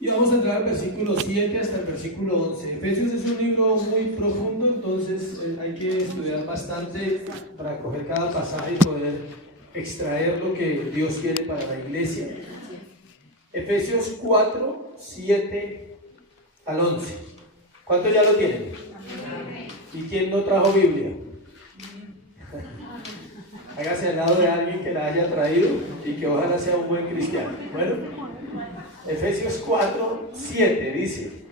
Y vamos a entrar al versículo 7 hasta el versículo 11. Efesios es un libro muy profundo, entonces hay que estudiar bastante para coger cada pasaje y poder extraer lo que Dios quiere para la iglesia. Efesios 4, 7 al 11. ¿Cuántos ya lo tienen? ¿Y quién no trajo Biblia? Hágase al lado de alguien que la haya traído y que ojalá sea un buen cristiano. Bueno, Efesios 4, 7 dice: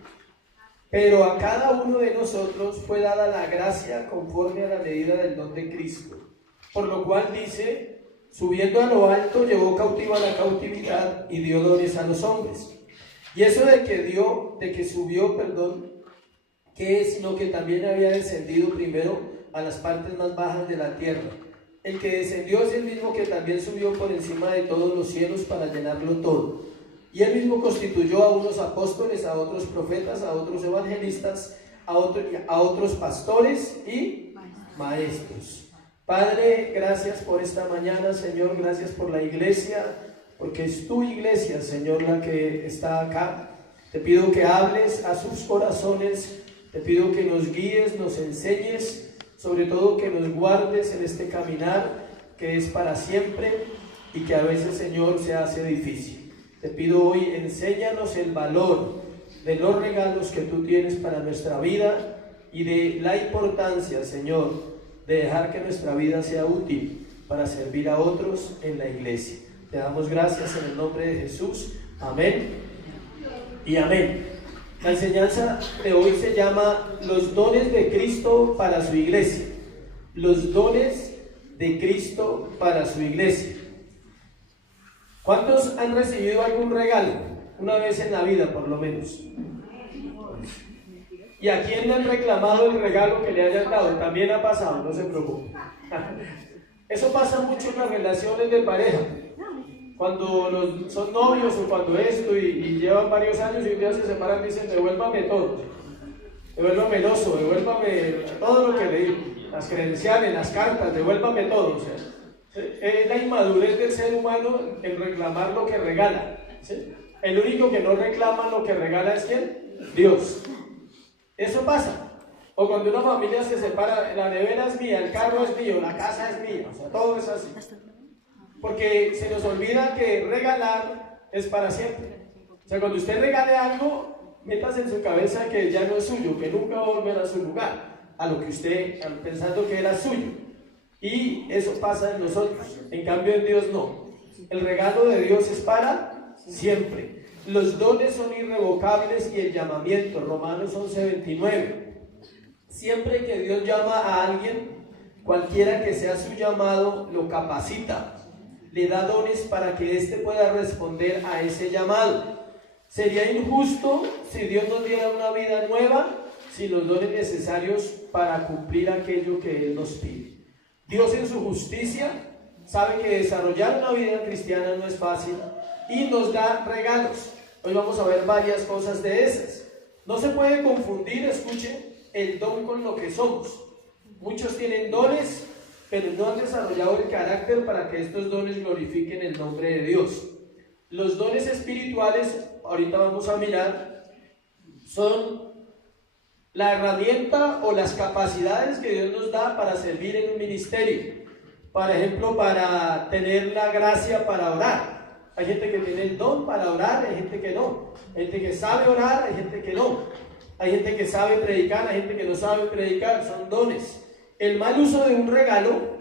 pero a cada uno de nosotros fue dada la gracia conforme a la medida del don de Cristo. Por lo cual dice: subiendo a lo alto, llevó cautiva la cautividad y dio dones a los hombres. Y eso de que subió, ¿qué es? Sino que también había descendido primero a las partes más bajas de la tierra. El que descendió es el mismo que también subió por encima de todos los cielos para llenarlo todo. Y él mismo constituyó a unos apóstoles, a otros profetas, a otros evangelistas, a otros pastores y maestros. Padre, gracias por esta mañana, Señor, gracias por la iglesia, porque es tu iglesia, Señor, la que está acá. Te pido que hables a sus corazones, te pido que nos guíes, nos enseñes, sobre todo que nos guardes en este caminar que es para siempre y que a veces, Señor, se hace difícil. Te pido hoy, enséñanos el valor de los regalos que tú tienes para nuestra vida y de la importancia, Señor, de dejar que nuestra vida sea útil para servir a otros en la iglesia. Te damos gracias en el nombre de Jesús. Amén y amén. La enseñanza de hoy se llama los dones de Cristo para su iglesia. Los dones de Cristo para su iglesia. ¿Cuántos han recibido algún regalo? Una vez en la vida, por lo menos. ¿Y a quién le han reclamado el regalo que le hayan dado? También ha pasado, no se preocupe. Eso pasa mucho en las relaciones de pareja. Cuando son novios o cuando esto y llevan varios años y un día se separan, dicen: devuélvame todo. Devuélvame el oso, devuélvame todo lo que leí. Las credenciales, las cartas, devuélvame todo. O sea, es la inmadurez del ser humano en reclamar lo que regala, ¿sí? El único que no reclama lo que regala es ¿quién? Dios. Eso pasa. O cuando una familia se separa, la nevera es mía, el carro es mío, la casa es mía, o sea, todo es así. Porque se nos olvida que regalar es para siempre. O sea, cuando usted regale algo, métase en su cabeza que ya no es suyo, que nunca va a volver a su lugar, a lo que usted, pensando que era suyo. Y eso pasa en nosotros. En cambio en Dios no. El regalo de Dios es para siempre. Los dones son irrevocables y el llamamiento, Romanos 11:29. Siempre que Dios llama a alguien, cualquiera que sea su llamado, lo capacita, le da dones para que éste pueda responder a ese llamado. Sería injusto si Dios nos diera una vida nueva sin los dones necesarios para cumplir aquello que Él nos pide. Dios en su justicia sabe que desarrollar una vida cristiana no es fácil y nos da regalos. Hoy vamos a ver varias cosas de esas. No se puede confundir, escuchen, el don con lo que somos. Muchos tienen dones, pero no han desarrollado el carácter para que estos dones glorifiquen el nombre de Dios. Los dones espirituales, ahorita vamos a mirar, son la herramienta o las capacidades que Dios nos da para servir en un ministerio. Por ejemplo, para tener la gracia para orar. Hay gente que tiene el don para orar, hay gente que no. Hay gente que sabe orar, hay gente que no. Hay gente que sabe predicar, hay gente que no sabe predicar. Son dones. El mal uso de un regalo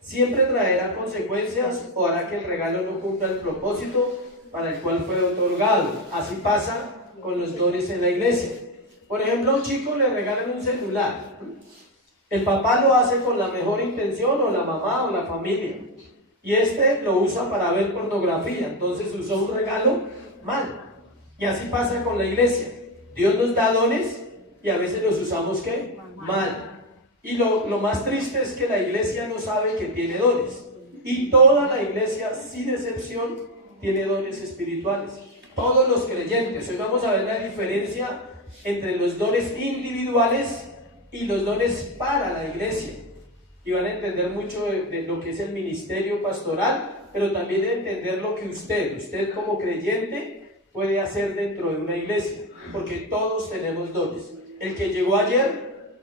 siempre traerá consecuencias o hará que el regalo no cumpla el propósito para el cual fue otorgado. Así pasa con los dones en la iglesia. Por ejemplo, a un chico le regalan un celular. El papá lo hace con la mejor intención, o la mamá o la familia, y este lo usa para ver pornografía. Entonces usó un regalo mal. Y así pasa con la iglesia. Dios nos da dones y a veces los usamos ¿qué? Mal. Y lo más triste es que la iglesia no sabe que tiene dones. Y toda la iglesia, sin excepción, tiene dones espirituales. Todos los creyentes. Hoy vamos a ver la diferencia entre los dones individuales y los dones para la iglesia. Y van a entender mucho de lo que es el ministerio pastoral pero también de entender lo que usted como creyente puede hacer dentro de una iglesia, porque todos tenemos dones. El que llegó ayer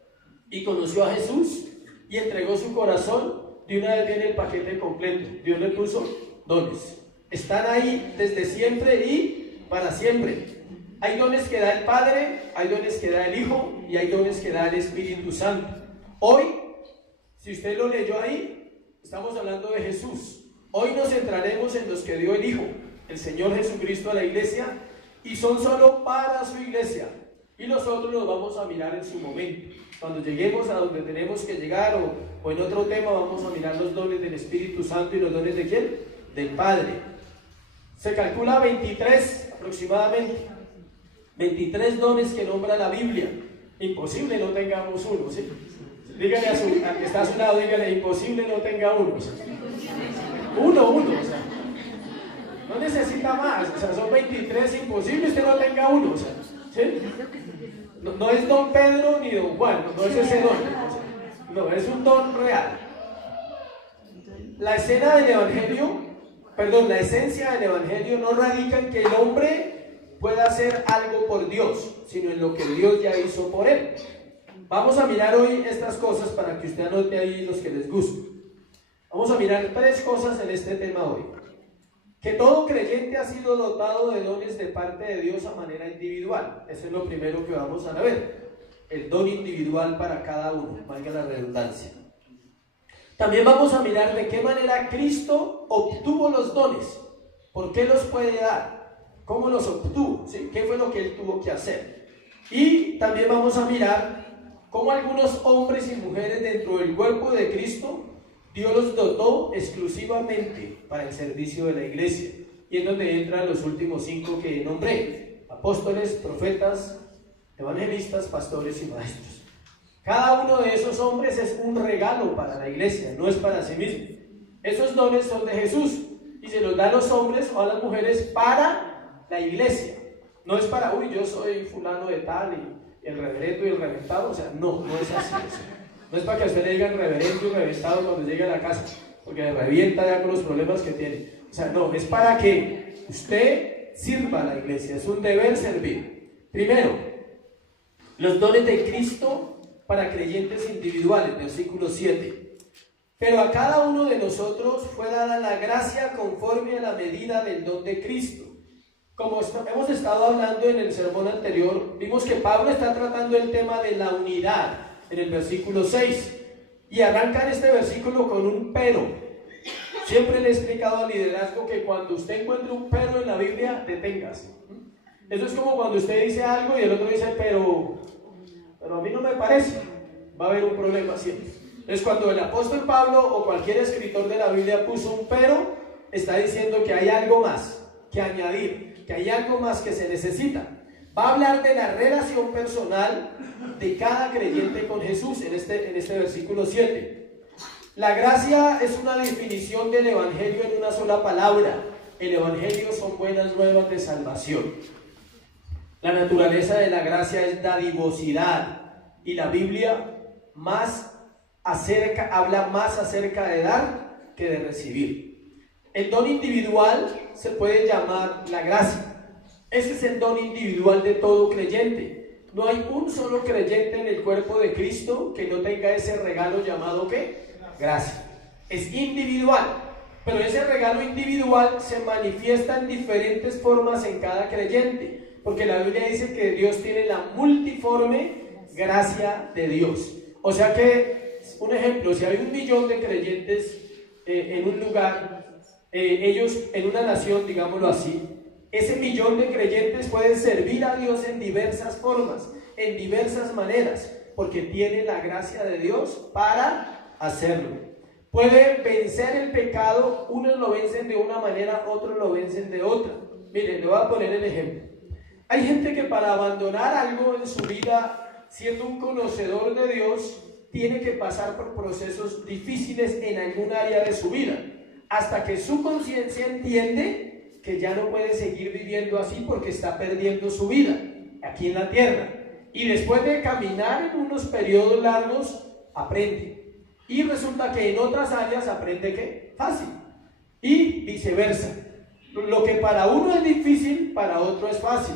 y conoció a Jesús y entregó su corazón, de una vez viene el paquete completo. Dios le puso dones. Están ahí desde siempre y para siempre. Hay dones que da el Padre, hay dones que da el Hijo y hay dones que da el Espíritu Santo. Hoy, si usted lo leyó ahí, estamos hablando de Jesús. Hoy nos centraremos en los que dio el Hijo, el Señor Jesucristo, a la iglesia, y son solo para su iglesia. Y nosotros los vamos a mirar en su momento. Cuando lleguemos a donde tenemos que llegar o en otro tema, vamos a mirar los dones del Espíritu Santo y los dones ¿de quién? Del Padre. Se calcula 23 aproximadamente. 23 dones que nombra la Biblia. Imposible no tengamos uno, ¿sí? Dígale al que está a su lado, dígale, imposible no tenga uno. ¿Sí? Uno, o sea, no necesita más, o sea, son 23, imposible usted no tenga uno, o sea, ¿sí? No es don Pedro ni don Juan, no es ese don, no, es un don real. La esencia del Evangelio no radica en que el hombre pueda hacer algo por Dios, sino en lo que Dios ya hizo por él. Vamos a mirar hoy estas cosas para que usted anote ahí los que les guste. Vamos a mirar 3 cosas en este tema hoy. Que todo creyente ha sido dotado de dones de parte de Dios a manera individual. Eso es lo primero que vamos a ver. El don individual para cada uno, valga la redundancia. También vamos a mirar de qué manera Cristo obtuvo los dones. ¿Por qué los puede dar? ¿Cómo los obtuvo? ¿Sí? ¿Qué fue lo que él tuvo que hacer? Y también vamos a mirar cómo algunos hombres y mujeres dentro del cuerpo de Cristo Dios los dotó exclusivamente para el servicio de la iglesia. Y es donde entran los últimos 5 que nombré: apóstoles, profetas, evangelistas, pastores y maestros. Cada uno de esos hombres es un regalo para la iglesia, no es para sí mismo. Esos dones son de Jesús y se los da a los hombres o a las mujeres para la iglesia. No es para, yo soy fulano de tal y el reverendo y el reventado. O sea, no es así. No es para que a usted le digan reverendo y reventado cuando llegue a la casa, porque le revienta ya con los problemas que tiene. O sea, no, es para que usted sirva a la iglesia, es un deber servir. Primero, los dones de Cristo para creyentes individuales, versículo 7. Pero a cada uno de nosotros fue dada la gracia conforme a la medida del don de Cristo. Como hemos estado hablando en el sermón anterior, vimos que Pablo está tratando el tema de la unidad en el versículo 6 y arranca en este versículo con un pero. Siempre le he explicado al liderazgo que cuando usted encuentre un pero en la Biblia, deténgase. Eso es como cuando usted dice algo y el otro dice pero a mí no me parece. Va a haber un problema siempre. Entonces, cuando el apóstol Pablo o cualquier escritor de la Biblia puso un pero, está diciendo que hay algo más que añadir, que hay algo más que se necesita. Va a hablar de la relación personal de cada creyente con Jesús en este versículo 7. La gracia es una definición del Evangelio en una sola palabra. El Evangelio son buenas nuevas de salvación. La naturaleza de la gracia es dadivosidad y la Biblia habla más acerca de dar que de recibir. El don individual se puede llamar la gracia. Ese es el don individual de todo creyente. No hay un solo creyente en el cuerpo de Cristo que no tenga ese regalo llamado ¿qué? Gracia. Es individual, pero ese regalo individual se manifiesta en diferentes formas en cada creyente, porque la Biblia dice que Dios tiene la multiforme gracia de Dios. O sea que, un ejemplo, si hay 1 millón de creyentes en un lugar, ellos en una nación, digámoslo así, ese 1 millón de creyentes pueden servir a Dios en diversas formas, en diversas maneras, porque tiene la gracia de Dios para hacerlo. Pueden vencer el pecado, unos lo vencen de una manera, otros lo vencen de otra. Miren, le voy a poner el ejemplo. Hay gente que para abandonar algo en su vida, siendo un conocedor de Dios, tiene que pasar por procesos difíciles en algún área de su vida, hasta que su conciencia entiende que ya no puede seguir viviendo así porque está perdiendo su vida aquí en la tierra. Y después de caminar en unos periodos largos, aprende. Y resulta que en otras áreas aprende ¿qué? Fácil. y viceversa. Lo que para uno es difícil, para otro es fácil.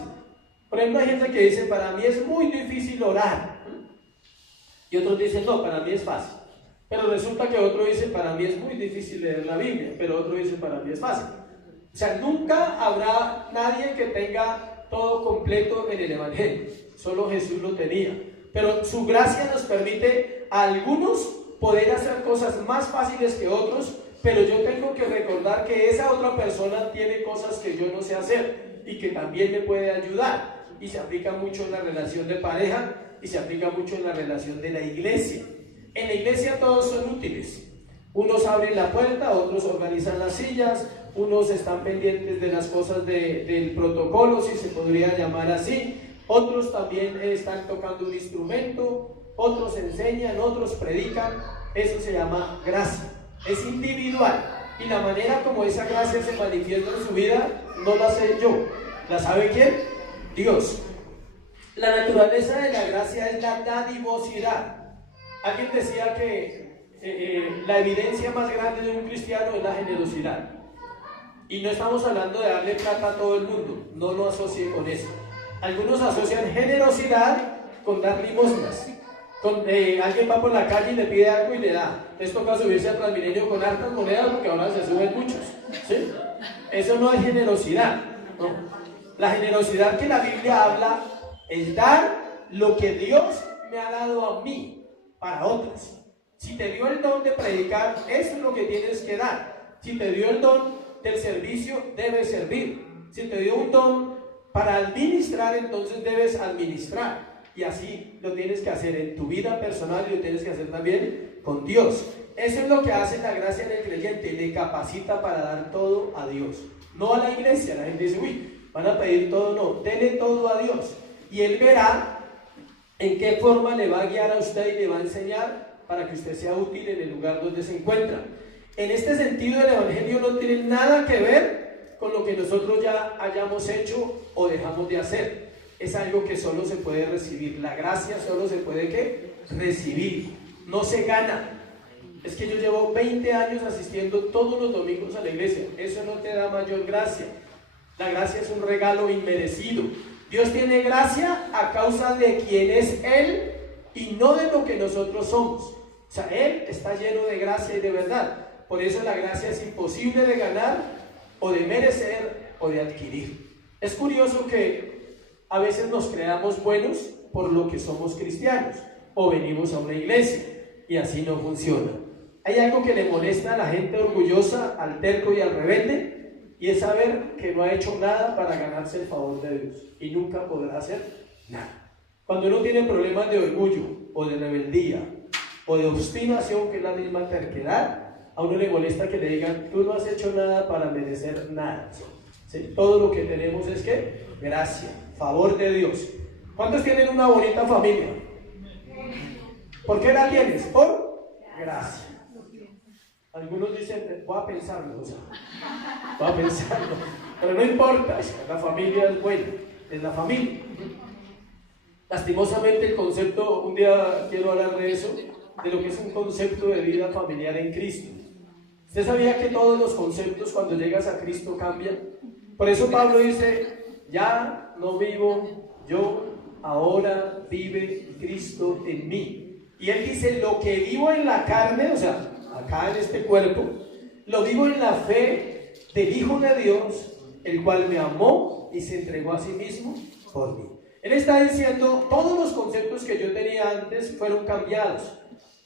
Por ejemplo, hay gente que dice, para mí es muy difícil orar. Y otros dicen, no, para mí es fácil. Pero resulta que otro dice, para mí es muy difícil leer la Biblia. Pero otro dice, para mí es fácil. O sea, nunca habrá nadie que tenga todo completo en el Evangelio. Solo Jesús lo tenía. Pero su gracia nos permite a algunos poder hacer cosas más fáciles que otros, pero yo tengo que recordar que esa otra persona tiene cosas que yo no sé hacer y que también me puede ayudar. Y se aplica mucho en la relación de pareja y se aplica mucho en la relación de la iglesia. En la iglesia todos son útiles. Unos abren la puerta, otros organizan las sillas, unos están pendientes de las cosas del protocolo, si se podría llamar así. Otros también están tocando un instrumento, otros enseñan, otros predican. Eso se llama gracia. Es individual. Y la manera como esa gracia se manifiesta en su vida no la sé yo. ¿La sabe quién? Dios. La naturaleza de la gracia es la dadivosidad. Alguien decía que la evidencia más grande de un cristiano es la generosidad. Y no estamos hablando de darle plata a todo el mundo. No lo asocie con eso. Algunos asocian generosidad con dar limosnas. Alguien va por la calle y le pide algo y le da. Les toca subirse al Transmilenio con hartas monedas porque ahora se suben muchos, ¿sí? Eso no es generosidad, no. La generosidad que la Biblia habla es dar lo que Dios me ha dado a mí para otros. Si te dio el don de predicar, eso es lo que tienes que dar. Si te dio el don del servicio, debes servir. Si te dio un don para administrar, entonces debes administrar. Y así lo tienes que hacer en tu vida personal y lo tienes que hacer también con Dios. Eso es lo que hace la gracia en el creyente, le capacita para dar todo a Dios, no a la iglesia. La gente dice, uy, van a pedir todo, no, denle todo a Dios. Y Él verá en qué forma le va a guiar a usted y le va a enseñar para que usted sea útil en el lugar donde se encuentra. En este sentido, el Evangelio no tiene nada que ver con lo que nosotros ya hayamos hecho o dejamos de hacer. Es algo que solo se puede recibir. La gracia solo se puede ¿qué? Recibir, no se gana. Es que yo llevo 20 años asistiendo todos los domingos a la iglesia. Eso no te da mayor gracia. La gracia es un regalo inmerecido. Dios tiene gracia a causa de quien es Él y no de lo que nosotros somos. O sea, Él está lleno de gracia y de verdad. Por eso la gracia es imposible de ganar o de merecer o de adquirir. Es curioso que a veces nos creamos buenos por lo que somos cristianos o venimos a una iglesia y así no funciona. Hay algo que le molesta a la gente orgullosa, al terco y al rebelde, y es saber que no ha hecho nada para ganarse el favor de Dios y nunca podrá hacer nada. Cuando uno tiene problemas de orgullo o de rebeldía o de obstinación, que es la misma terquedad, a uno le molesta que le digan, tú no has hecho nada para merecer nada. ¿Sí? Todo lo que tenemos es que gracia, favor de Dios. ¿Cuántos tienen una bonita familia? ¿Por qué la tienes? Por gracia. Algunos dicen, voy a pensarlo, voy a pensarlo, pero no importa, la familia es buena, es la familia. Lastimosamente el concepto, un día quiero hablar de eso, de lo que es un concepto de vida familiar en Cristo. ¿Usted sabía que todos los conceptos cuando llegas a Cristo cambian? Por eso Pablo dice, ya no vivo yo, ahora vive Cristo en mí. Y él dice, lo que vivo en la carne, o sea, acá en este cuerpo, lo vivo en la fe del Hijo de Dios, el cual me amó y se entregó a sí mismo por mí. Él está diciendo, todos los conceptos que yo tenía antes fueron cambiados.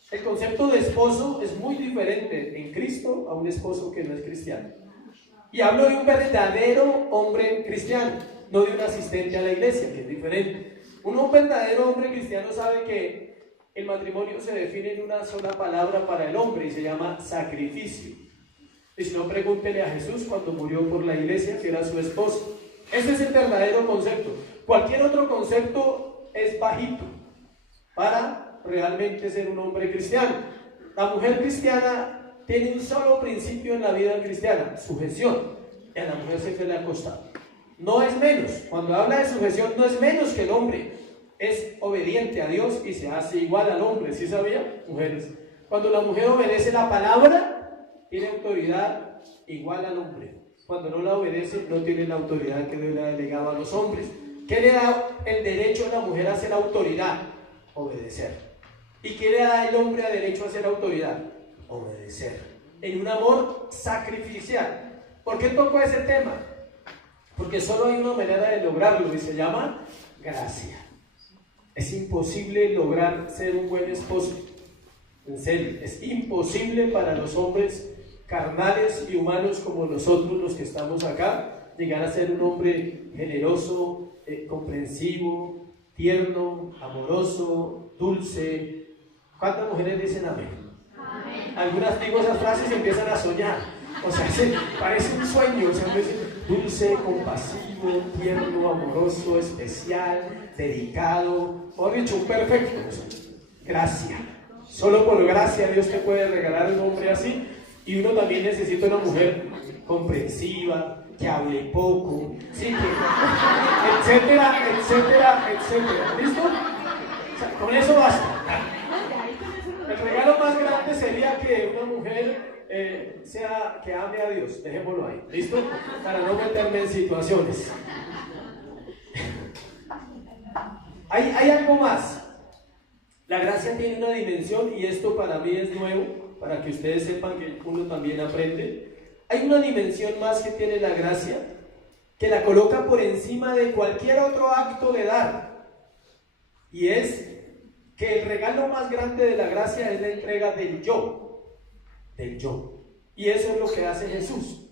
El concepto de esposo es muy diferente en Cristo a un esposo que no es cristiano. Y hablo de un verdadero hombre cristiano, no de un asistente a la iglesia, que es diferente. Un verdadero hombre cristiano sabe que el matrimonio se define en una sola palabra para el hombre y se llama sacrificio. Y si no, pregúntele a Jesús cuando murió por la iglesia, que era su esposo. Ese es el verdadero concepto. Cualquier otro concepto es bajito para realmente ser un hombre cristiano. La mujer cristiana tiene un solo principio en la vida cristiana: sujeción. Y a la mujer siempre le ha costado. No es menos. Cuando habla de sujeción, no es menos que el hombre. Es obediente a Dios y se hace igual al hombre. ¿Sí sabía? Mujeres. Cuando la mujer obedece la palabra, tiene autoridad igual al hombre. Cuando no la obedece, no tiene la autoridad que Dios le ha delegado a los hombres. ¿Qué le da el derecho a la mujer a ser autoridad? Obedecer. ¿Y qué le da el hombre a derecho a ser autoridad? Obedecer. En un amor sacrificial. ¿Por qué toco ese tema? Porque solo hay una manera de lograrlo y se llama gracia. Es imposible lograr ser un buen esposo. En serio, es imposible para los hombres carnales y humanos como nosotros los que estamos acá llegar a ser un hombre generoso, comprensivo, tierno, amoroso, dulce. ¿Cuántas mujeres dicen amén? Amén. Algunas digo esas frases y empiezan a soñar. O sea, parece un sueño. O sea, dulce, compasivo, tierno, amoroso, especial, dedicado. Mejor dicho, un perfecto. O sea, gracia. Solo por gracia Dios te puede regalar un hombre así. Y uno también necesita una mujer comprensiva, que hable poco, sí, etcétera, etcétera, etcétera. ¿Listo? O sea, con eso basta. El regalo más grande sería que una mujer sea que ame a Dios. Dejémoslo ahí. ¿Listo? Para no meterme en situaciones. Hay algo más. La gracia tiene una dimensión y esto para mí es nuevo, para que ustedes sepan que uno también aprende. Hay una dimensión más que tiene la gracia, que la coloca por encima de cualquier otro acto de dar. Y es que el regalo más grande de la gracia es la entrega del yo. Del yo. Y eso es lo que hace Jesús.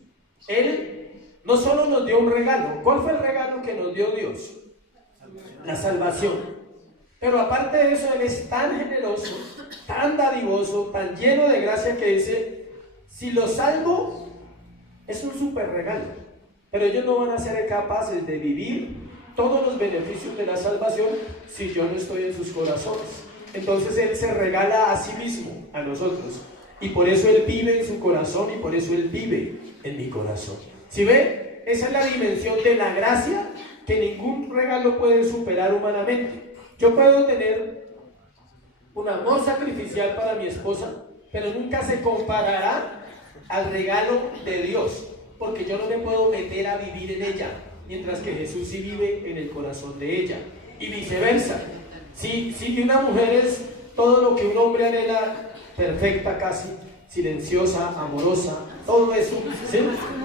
Él no solo nos dio un regalo. ¿Cuál fue el regalo que nos dio Dios? La salvación. Pero aparte de eso, Él es tan generoso, tan dadivoso, tan lleno de gracia que dice, si los salvo, es un súper regalo. Pero ellos no van a ser capaces de vivir todos los beneficios de la salvación si yo no estoy en sus corazones. Entonces Él se regala a sí mismo, a nosotros. Y por eso Él vive en su corazón y por eso Él vive en mi corazón. ¿Sí ve? Esa es la dimensión de la gracia que ningún regalo puede superar humanamente. Yo puedo tener un amor sacrificial para mi esposa, pero nunca se comparará al regalo de Dios, porque yo no me puedo meter a vivir en ella, mientras que Jesús sí vive en el corazón de ella, y viceversa. Si una mujer es todo lo que un hombre anhela, perfecta casi, silenciosa, amorosa, todo eso, ¿sí?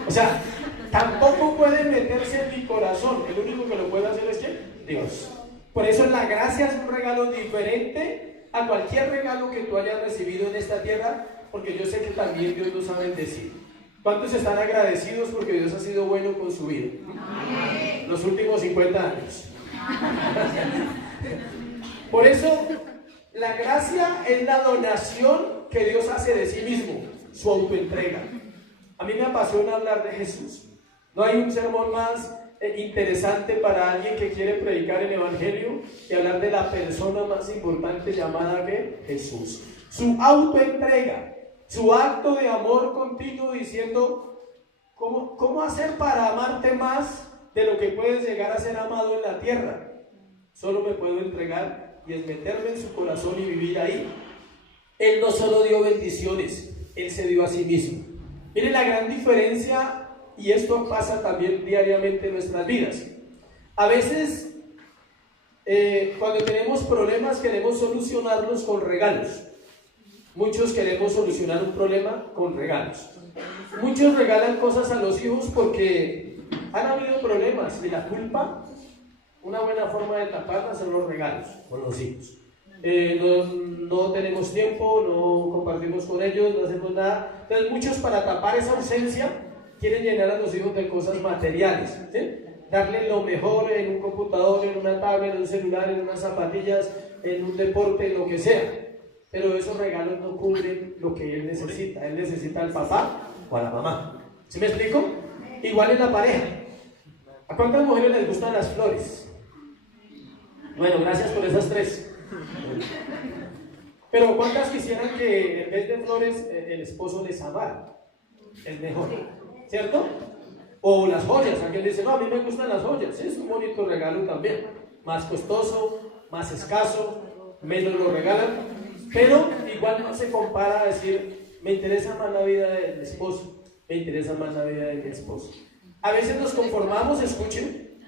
O sea, tampoco puede meterse en mi corazón. El único que lo puede hacer es ¿quién? Dios. Por eso la gracia es un regalo diferente a cualquier regalo que tú hayas recibido en esta tierra, porque yo sé que también Dios nos ha bendecido. ¿Cuántos están agradecidos porque Dios ha sido bueno con su vida? Amén. Los últimos 50 años. Por eso, la gracia es la donación que Dios hace de sí mismo, su autoentrega. A mí me apasiona hablar de Jesús. No hay un sermón más interesante para alguien que quiere predicar el evangelio que hablar de la persona más importante llamada ¿qué? Jesús. Su autoentrega, su acto de amor continuo diciendo ¿cómo hacer para amarte más de lo que puedes llegar a ser amado en la tierra? Solo me puedo entregar y es meterme en su corazón y vivir ahí. Él no solo dio bendiciones, Él se dio a sí mismo. Miren la gran diferencia. Y esto pasa también diariamente en nuestras vidas. A veces, cuando tenemos problemas, queremos solucionarlos con regalos. Muchos queremos solucionar un problema con regalos. Muchos regalan cosas a los hijos porque han habido problemas y la culpa, una buena forma de taparla son los regalos con los hijos. No tenemos tiempo, no compartimos con ellos, no hacemos nada. Entonces muchos, para tapar esa ausencia, quieren llenar a los hijos de cosas materiales, ¿sí? Darle lo mejor en un computador, en una tablet, en un celular, en unas zapatillas, en un deporte, en lo que sea. Pero esos regalos no cubren lo que él necesita. Él necesita al papá o a la mamá. ¿Sí me explico? Igual en la pareja. ¿A cuántas mujeres les gustan las flores? Bueno, gracias por esas 3. Pero ¿cuántas quisieran que en vez de flores el esposo les amara? Es mejor, ¿cierto? O las joyas. Alguien dice, no, a mí me gustan las joyas. Sí, es un bonito regalo también. Más costoso, más escaso, menos lo regalan. Pero igual no se compara a decir, me interesa más la vida del esposo. me interesa más la vida de mi esposa. A veces nos conformamos, escuchen,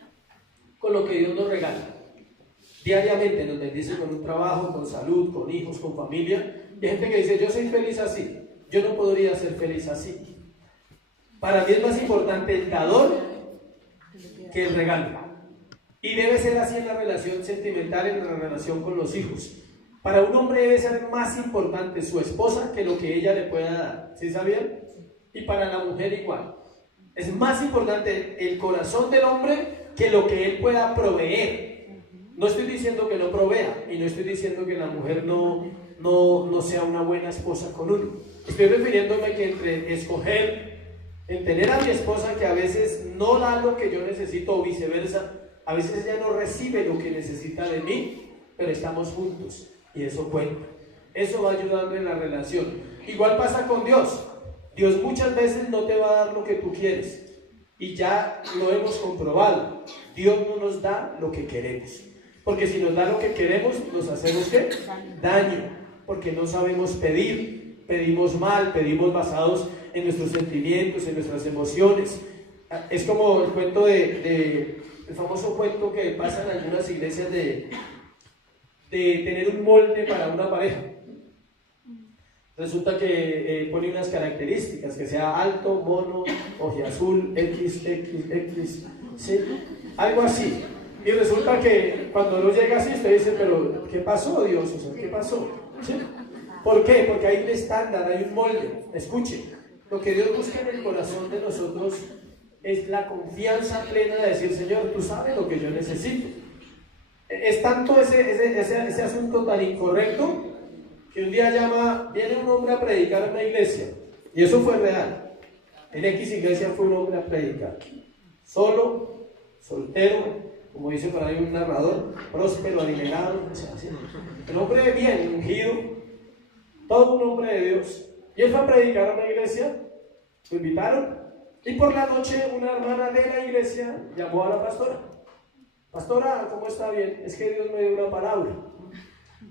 con lo que Dios nos regala. Diariamente nos bendice con un trabajo, con salud, con hijos, con familia. Y hay gente que dice, yo soy feliz así, yo no podría ser feliz así. Para mí es más importante el dador que el regalo. Y debe ser así en la relación sentimental, en la relación con los hijos. Para un hombre debe ser más importante su esposa que lo que ella le pueda dar. ¿Sí sabían? Y para la mujer igual. Es más importante el corazón del hombre que lo que él pueda proveer. No estoy diciendo que no provea y no estoy diciendo que la mujer no sea una buena esposa con uno. Estoy refiriéndome que entre escoger, en tener a mi esposa que a veces no da lo que yo necesito o viceversa, a veces ella no recibe lo que necesita de mí, pero estamos juntos y eso cuenta. Eso va ayudando en la relación. Igual pasa con Dios. Dios muchas veces no te va a dar lo que tú quieres y ya lo hemos comprobado. Dios no nos da lo que queremos, porque si nos da lo que queremos nos hacemos ¿qué? Daño, porque no sabemos pedir, pedimos mal, pedimos basados en nuestros sentimientos, en nuestras emociones. Es como el cuento el famoso cuento que pasa en algunas iglesias de tener un molde para una pareja. Resulta que pone unas características, que sea alto, mono, ojiazul, XXX, ¿sí? Algo así. Y resulta que cuando uno llega así, usted dice, pero ¿qué pasó, Dios? O sea, ¿qué pasó? ¿Sí? ¿Por qué? Porque hay un estándar, hay un molde. Escuchen, lo que Dios busca en el corazón de nosotros es la confianza plena de decir, Señor, tú sabes lo que yo necesito. Es tanto ese asunto tan incorrecto que un día viene un hombre a predicar en una iglesia, y eso fue real. En X iglesia fue un hombre a predicar, solo, soltero, como dice por ahí un narrador, próspero, adinerado, o sea, así. El hombre bien ungido, todo un hombre de Dios, y él fue a predicar a una iglesia, lo invitaron, y por la noche una hermana de la iglesia llamó a la pastora. Pastora, ¿cómo está? Bien, es que Dios me dio una palabra.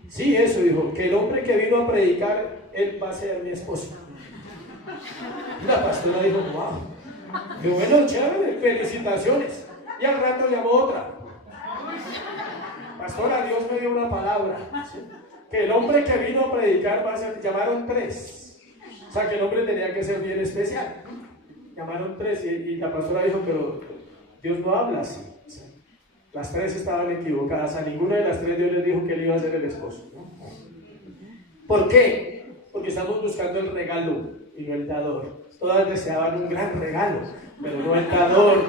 Sí, eso, dijo, que el hombre que vino a predicar, él va a ser mi esposo. La pastora dijo, wow. Dijo, bueno, chévere, felicitaciones. Y al rato llamó otra. Pastora, Dios me dio una palabra. ¿Sí? Que el hombre que vino a predicar va a ser, llamaron 3. O sea, que el hombre tenía que ser bien especial. Llamaron 3 y la pastora dijo, pero Dios no habla así. Las 3 estaban equivocadas, a ninguna de las 3 Dios les dijo que él iba a ser el esposo. ¿Por qué? Porque estamos buscando el regalo y no el dador. Todas deseaban un gran regalo, pero no el dador.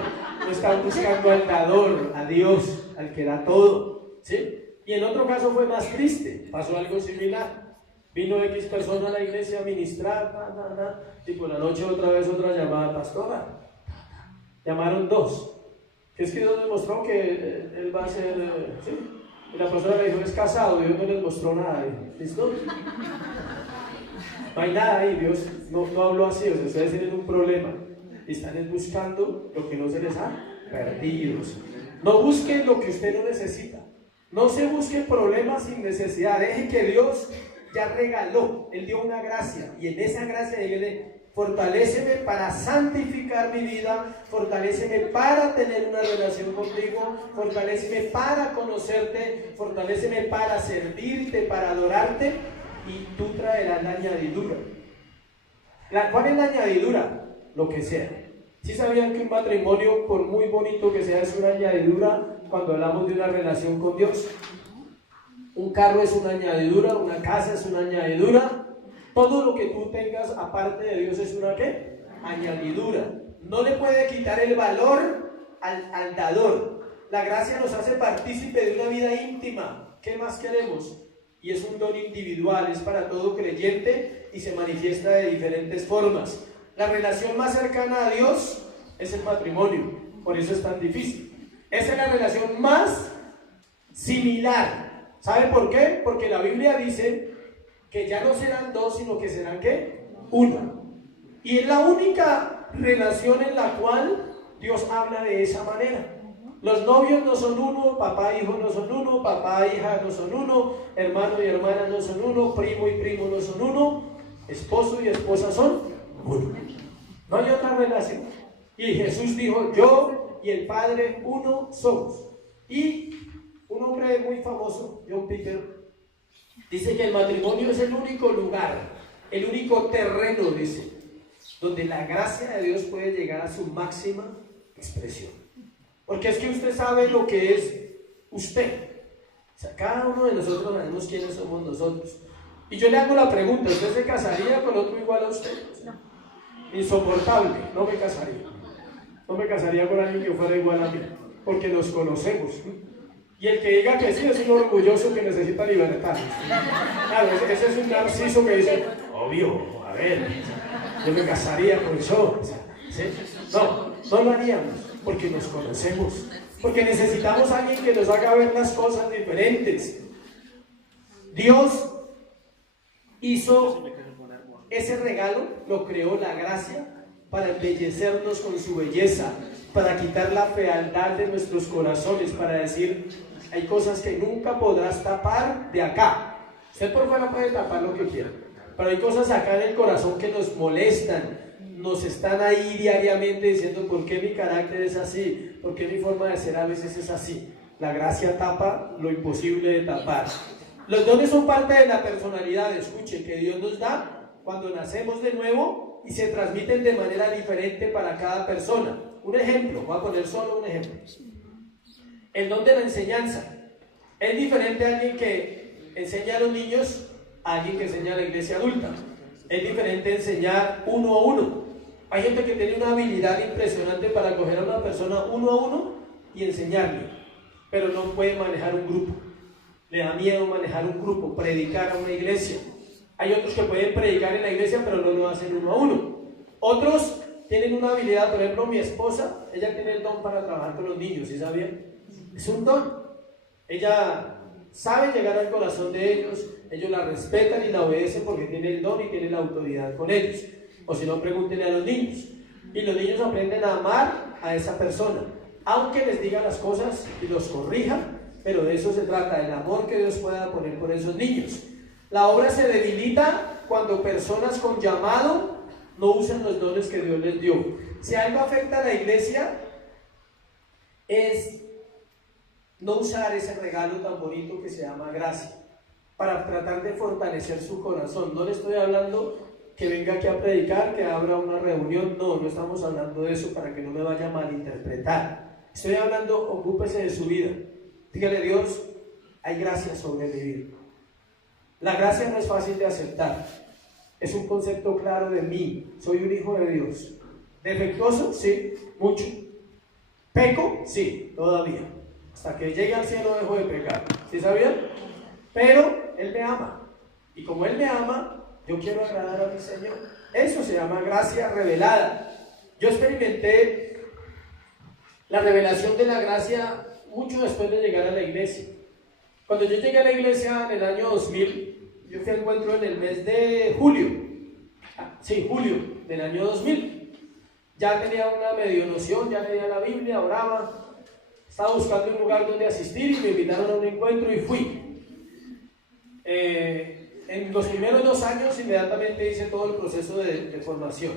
No están buscando al dador, a Dios, al que da todo, ¿sí? Y en otro caso fue más triste, pasó algo similar. Vino X persona a la iglesia a ministrar, y por la noche otra vez otra llamada, pastora. Llamaron 2. Que es que Dios les mostró que él va a ser, ¿sí? Y la persona le dijo, es casado, Dios no les mostró nada. ¿Listo? No hay nada ahí, Dios no habló así, o sea, ustedes tienen un problema. Y están buscando lo que no se les ha perdido. No busquen lo que usted no necesita. No se busquen problemas sin necesidad. Dejen que Dios ya regaló, Él dio una gracia. Y en esa gracia Él fortaléceme para santificar mi vida, fortaléceme para tener una relación contigo, fortaléceme para conocerte, fortaléceme para servirte, para adorarte, y tú traerás la añadidura. ¿Cuál es la añadidura? Lo que sea. ¿Sí sabían que un matrimonio, por muy bonito que sea, es una añadidura cuando hablamos de una relación con Dios? Un carro es una añadidura, una casa es una añadidura. Todo lo que tú tengas aparte de Dios es una ¿qué? Añadidura. No le puede quitar el valor al dador. La gracia nos hace partícipe de una vida íntima. ¿Qué más queremos? Y es un don individual, es para todo creyente y se manifiesta de diferentes formas. La relación más cercana a Dios es el matrimonio, por eso es tan difícil. Esa es la relación más similar. ¿Sabe por qué? Porque la Biblia dice que ya no serán 2, sino que serán ¿qué? 1. Y es la única relación en la cual Dios habla de esa manera. Los novios no son uno, papá e hijo no son uno, papá e hija no son uno, hermano y hermana no son uno, primo y primo no son uno, esposo y esposa son uno. No hay otra relación. Y Jesús dijo, yo y el Padre uno somos. Y un hombre muy famoso, John Piper, dice que el matrimonio es el único lugar, el único terreno, dice, donde la gracia de Dios puede llegar a su máxima expresión. Porque es que usted sabe lo que es usted. O sea, cada uno de nosotros sabemos quiénes somos nosotros. Y yo le hago la pregunta, ¿usted se casaría con otro igual a usted? Insoportable, no me casaría. No me casaría con alguien que fuera igual a mí, porque nos conocemos. Y el que diga que sí es un orgulloso que necesita libertad. Claro, ese es un narciso que dice, obvio, a ver, yo me casaría con eso. ¿Sí? No lo haríamos, porque nos conocemos. Porque necesitamos a alguien que nos haga ver las cosas diferentes. Dios hizo ese regalo, lo creó la gracia para embellecernos con su belleza, para quitar la fealdad de nuestros corazones, para decir, hay cosas que nunca podrás tapar de acá. Usted por fuera puede tapar lo que quiera, pero hay cosas acá en el corazón que nos molestan, nos están ahí diariamente diciendo, ¿por qué mi carácter es así? ¿Por qué mi forma de ser a veces es así? La gracia tapa lo imposible de tapar. Los dones son parte de la personalidad, escuche, que Dios nos da cuando nacemos de nuevo y se transmiten de manera diferente para cada persona. Un ejemplo, voy a poner solo un ejemplo. El don de la enseñanza. Es diferente a alguien que enseña a los niños a alguien que enseña a la iglesia adulta. Es diferente enseñar uno a uno. Hay gente que tiene una habilidad impresionante para coger a una persona uno a uno y enseñarle, pero no puede manejar un grupo. Le da miedo manejar un grupo, predicar a una iglesia. Hay otros que pueden predicar en la iglesia, pero no lo hacen uno a uno. Otros tienen una habilidad, por ejemplo, mi esposa, ella tiene el don para trabajar con los niños, ¿sí sabían? Es un don. Ella sabe llegar al corazón de ellos la respetan y la obedecen porque tiene el don y tiene la autoridad con ellos. O si no, pregúntenle a los niños. Y los niños aprenden a amar a esa persona, aunque les diga las cosas y los corrija, pero de eso se trata, el amor que Dios pueda poner por esos niños. La obra se debilita cuando personas con llamado no usan los dones que Dios les dio. Si algo afecta a la iglesia es no usar ese regalo tan bonito que se llama gracia para tratar de fortalecer su corazón. No le estoy hablando que venga aquí a predicar, que abra una reunión, no estamos hablando de eso para que no me vaya a malinterpretar. Estoy hablando, ocúpese de su vida. Dígale, Dios, hay gracia sobre mi vida. La gracia no es fácil de aceptar. Es un concepto claro de mí. Soy un hijo de Dios. ¿Defectuoso? Sí, mucho. ¿Peco? Sí, todavía. Hasta que llegue al cielo dejo de pecar. ¿Sí sabían? Pero Él me ama. Y como Él me ama, yo quiero agradar a mi Señor. Eso se llama gracia revelada. Yo experimenté la revelación de la gracia mucho después de llegar a la iglesia. Cuando yo llegué a la iglesia en el año 2000, yo fui al encuentro en el mes de julio. Julio del año 2000. Ya tenía una medio noción, ya leía la Biblia, oraba. Estaba buscando un lugar donde asistir y me invitaron a un encuentro y fui. En los primeros 2 años inmediatamente hice todo el proceso de formación.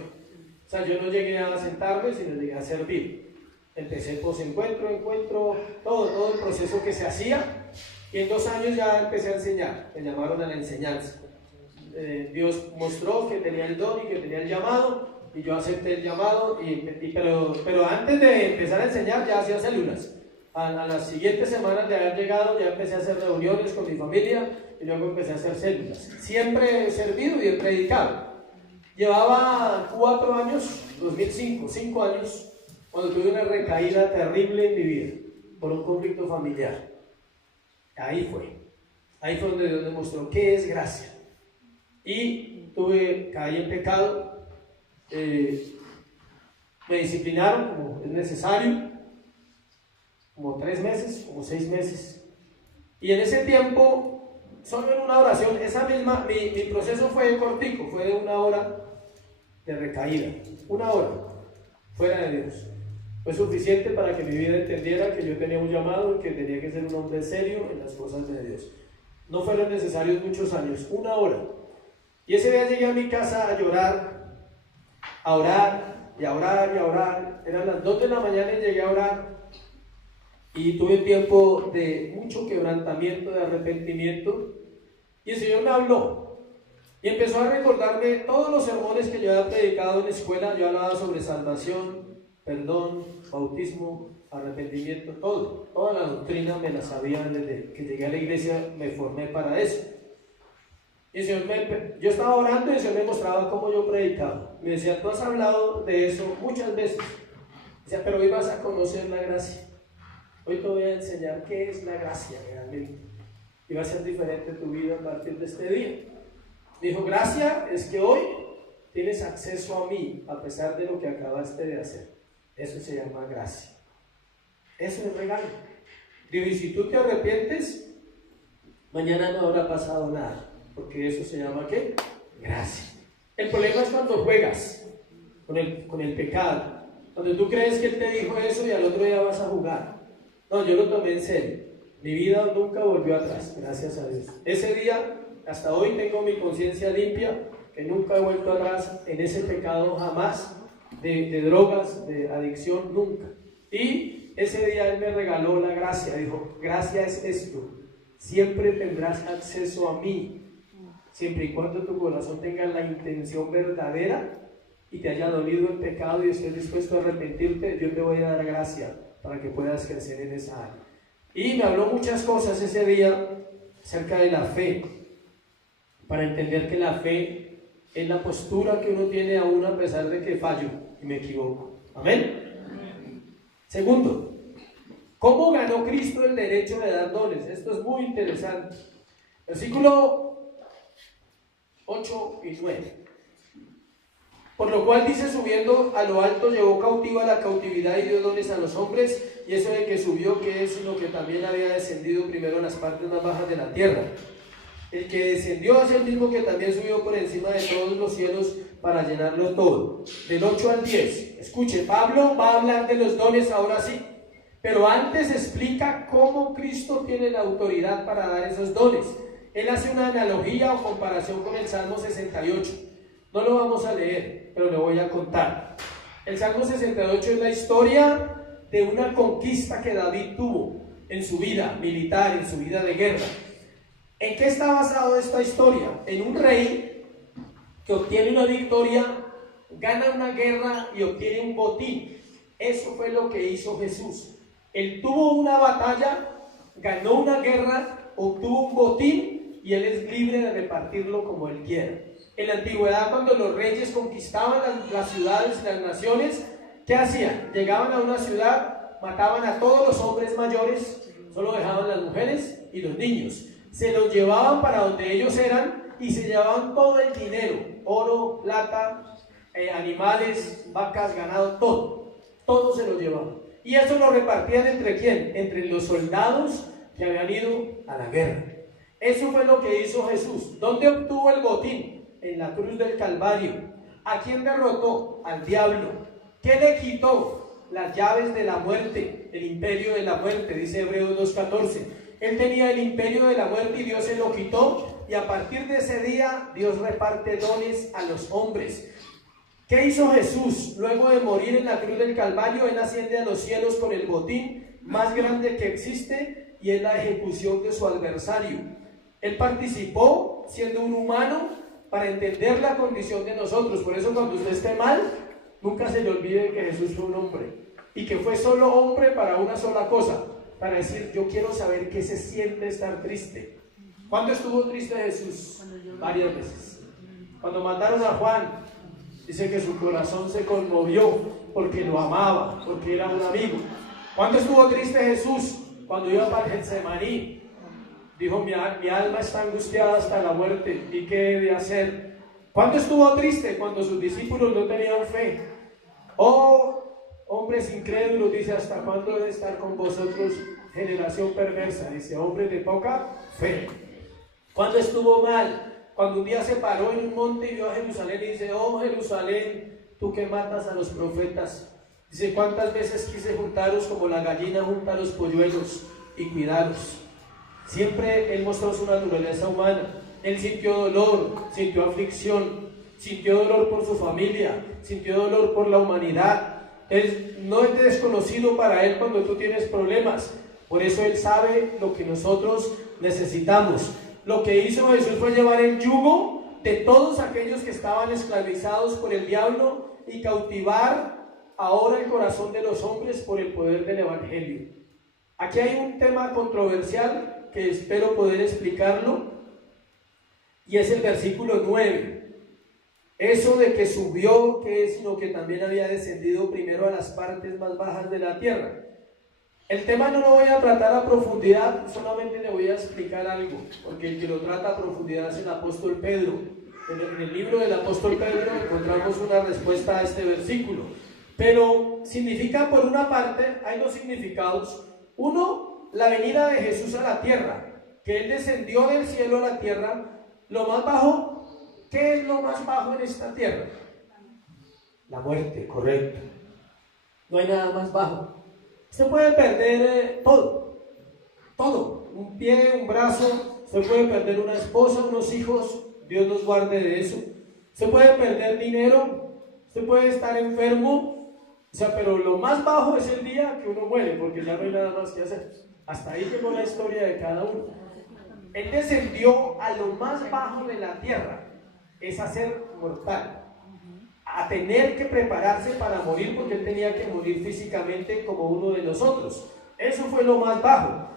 O sea, yo no llegué a sentarme, sino llegué a servir. Empecé encuentro, todo el proceso que se hacía. Y en 2 años ya empecé a enseñar. Me llamaron a la enseñanza. Dios mostró que tenía el don y que tenía el llamado. Y yo acepté el llamado. Pero antes de empezar a enseñar ya hacía células. A las siguientes semanas de haber llegado ya empecé a hacer reuniones con mi familia. Y luego empecé a hacer células. Siempre he servido y he predicado. Llevaba 4 años, 2005, 5 años, cuando tuve una recaída terrible en mi vida por un conflicto familiar. Ahí fue donde Dios demostró qué es gracia. Y caí en pecado, me disciplinaron como es necesario, como 3 meses, como 6 meses. Y en ese tiempo, solo en una oración, mi proceso fue cortico, fue de 1 hora de recaída, 1 hora, fuera de Dios. Fue suficiente para que mi vida entendiera que yo tenía un llamado y que tenía que ser un hombre serio en las cosas de Dios. No fueron necesarios muchos años, 1 hora. Y ese día llegué a mi casa a llorar, a orar, y a orar y a orar. Eran las 2 de la mañana y llegué a orar. Y tuve tiempo de mucho quebrantamiento, de arrepentimiento. Y el Señor me habló. Y empezó a recordarme todos los sermones que yo había predicado en la escuela. Yo hablaba sobre salvación, perdón, bautismo, arrepentimiento, todo. Toda la doctrina me la sabía desde que llegué a la iglesia, me formé para eso. Y el Señor yo estaba orando y el Señor me mostraba cómo yo predicaba. Me decía, tú has hablado de eso muchas veces. Decía, pero hoy vas a conocer la gracia. Hoy te voy a enseñar qué es la gracia realmente. Y va a ser diferente tu vida a partir de este día. Dijo, gracia es que hoy tienes acceso a mí a pesar de lo que acabaste de hacer. Eso se llama gracia. Eso es regalo. Digo, y si tú te arrepientes, mañana no habrá pasado nada. Porque eso se llama ¿qué? Gracia. El problema es cuando juegas con el pecado. Cuando tú crees que Él te dijo eso y al otro día vas a jugar. No, yo lo tomé en serio. Mi vida nunca volvió atrás, gracias a Dios. Ese día, hasta hoy tengo mi conciencia limpia, que nunca he vuelto atrás en ese pecado jamás, de drogas, de adicción, nunca. Y ese día Él me regaló la gracia, dijo, gracia es esto, siempre tendrás acceso a mí, siempre y cuando tu corazón tenga la intención verdadera y te haya dolido el pecado y estés dispuesto a arrepentirte, yo te voy a dar gracia para que puedas crecer en esa área. Y me habló muchas cosas ese día acerca de la fe, para entender que la fe es la postura que uno tiene aún a pesar de que fallo y me equivoco. Amén. Segundo, ¿cómo ganó Cristo el derecho de dar dones? Esto es muy interesante. Versículo 8 y 9. Por lo cual dice, subiendo a lo alto, llevó cautiva la cautividad y dio dones a los hombres, y eso de que subió, que es sino que también había descendido primero a las partes más bajas de la tierra. El que descendió es el mismo que también subió por encima de todos los cielos para llenarlo todo. Del 8 al 10. Escuche, Pablo va a hablar de los dones ahora sí, pero antes explica cómo Cristo tiene la autoridad para dar esos dones. Él hace una analogía o comparación con el Salmo 68. No lo vamos a leer, pero le voy a contar. El Salmo 68 es la historia de una conquista que David tuvo en su vida militar, en su vida de guerra. ¿En qué está basado esta historia? En un rey que obtiene una victoria, gana una guerra y obtiene un botín. Eso fue lo que hizo Jesús. Él tuvo una batalla, ganó una guerra, obtuvo un botín y Él es libre de repartirlo como Él quiera. En la antigüedad, cuando los reyes conquistaban las ciudades y las naciones, ¿qué hacían? Llegaban a una ciudad, mataban a todos los hombres mayores, solo dejaban las mujeres y los niños. Se los llevaban para donde ellos eran y se llevaban todo el dinero, oro, plata, animales, vacas, ganado, todo se lo llevaban. Y eso lo repartían ¿entre quién? Entre los soldados que habían ido a la guerra. Eso fue lo que hizo Jesús. ¿Dónde obtuvo el botín? En la cruz del Calvario. ¿A quién derrotó? Al diablo. ¿Qué le quitó? Las llaves de la muerte, el imperio de la muerte, dice Hebreos 2:14. Él tenía el imperio de la muerte y Dios se lo quitó, y a partir de ese día Dios reparte dones a los hombres. ¿Qué hizo Jesús? Luego de morir en la cruz del Calvario, Él asciende a los cielos con el botín más grande que existe, y es la ejecución de su adversario. Él participó siendo un humano para entender la condición de nosotros. Por eso cuando usted esté mal, nunca se le olvide que Jesús fue un hombre y que fue solo hombre para una sola cosa, para decir, yo quiero saber qué se siente estar triste. ¿Cuándo estuvo triste Jesús? Varias veces. Cuando mataron a Juan, dice que su corazón se conmovió porque lo amaba, porque era un amigo. ¿Cuándo estuvo triste Jesús? Cuando iba para Getsemaní. Dijo, mi alma está angustiada hasta la muerte, ¿y qué he de hacer? ¿Cuándo estuvo triste? Cuando sus discípulos no tenían fe. Oh, hombres incrédulos, dice, ¿hasta cuándo he de estar con vosotros, generación perversa? Dice, hombres de poca fe. ¿Cuándo estuvo mal? Cuando un día se paró en un monte y vio a Jerusalén y dice, oh Jerusalén, tú que matas a los profetas. Dice, ¿cuántas veces quise juntaros como la gallina junta a los polluelos y cuidaros? Siempre Él mostró su naturaleza humana. Él sintió dolor, sintió aflicción. sintió dolor por su familia, sintió dolor por la humanidad. Él no es desconocido para Él cuando tú tienes problemas. Por eso Él sabe lo que nosotros necesitamos. Lo que hizo Jesús fue llevar el yugo de todos aquellos que estaban esclavizados por el diablo y cautivar ahora el corazón de los hombres por el poder del Evangelio. Aquí hay un tema controversial que espero poder explicarlo, y es el versículo 9. Eso de que subió, que es sino que también había descendido primero a las partes más bajas de la tierra. El tema no lo voy a tratar a profundidad, solamente le voy a explicar algo, porque el que lo trata a profundidad es el apóstol Pedro. En el libro del apóstol Pedro encontramos una respuesta a este versículo. Pero significa, por una parte, hay dos significados. Uno, la venida de Jesús a la tierra, que Él descendió del cielo a la tierra. Lo más bajo, ¿qué es lo más bajo en esta tierra? La muerte, correcto. No hay nada más bajo. Usted puede perder todo, un pie, un brazo, usted puede perder una esposa, unos hijos, Dios nos guarde de eso. Usted puede perder dinero, usted puede estar enfermo, pero lo más bajo es el día que uno muere, porque ya no hay nada más que hacer. Hasta ahí llegó la historia de cada uno. Él descendió a lo más bajo de la tierra, es a ser mortal, a tener que prepararse para morir, porque Él tenía que morir físicamente como uno de nosotros. Eso fue lo más bajo,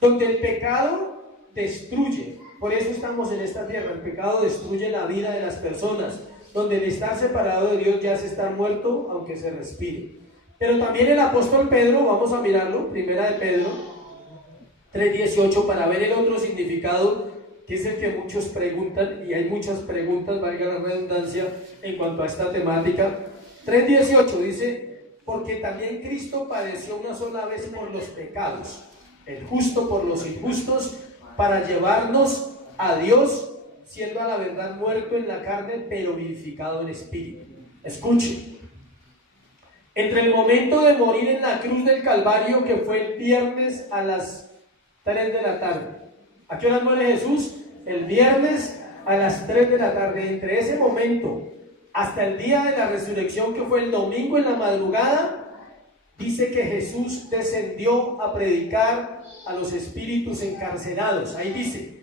donde el pecado destruye. Por eso estamos en esta tierra. El pecado destruye la vida de las personas, donde el estar separado de Dios ya es estar muerto, aunque se respire. Pero también el apóstol Pedro, vamos a mirarlo, primera de Pedro 3:18, para ver el otro significado, que es el que muchos preguntan, y hay muchas preguntas, valga la redundancia, en cuanto a esta temática. 3:18 dice: porque también Cristo padeció una sola vez por los pecados, el justo por los injustos, para llevarnos a Dios, siendo a la verdad muerto en la carne, pero vivificado en espíritu. Escuche, entre el momento de morir en la cruz del Calvario, que fue el viernes a las 3 de la tarde. ¿A qué hora muere Jesús? El viernes a las 3 de la tarde. Entre ese momento hasta el día de la resurrección, que fue el domingo en la madrugada, dice que Jesús descendió a predicar a los espíritus encarcelados. Ahí dice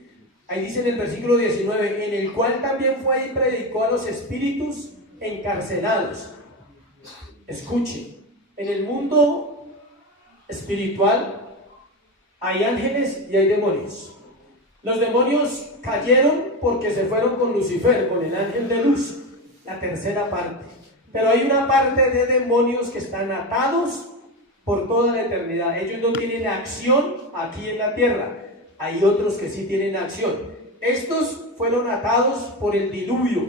en el versículo 19, en el cual también fue y predicó a los espíritus encarcelados. Escuche, en el mundo espiritual hay ángeles y hay demonios. Los demonios cayeron porque se fueron con Lucifer, con el ángel de luz, la tercera parte. Pero hay una parte de demonios que están atados por toda la eternidad. Ellos no tienen acción aquí en la tierra. Hay otros que sí tienen acción. Estos fueron atados por el diluvio,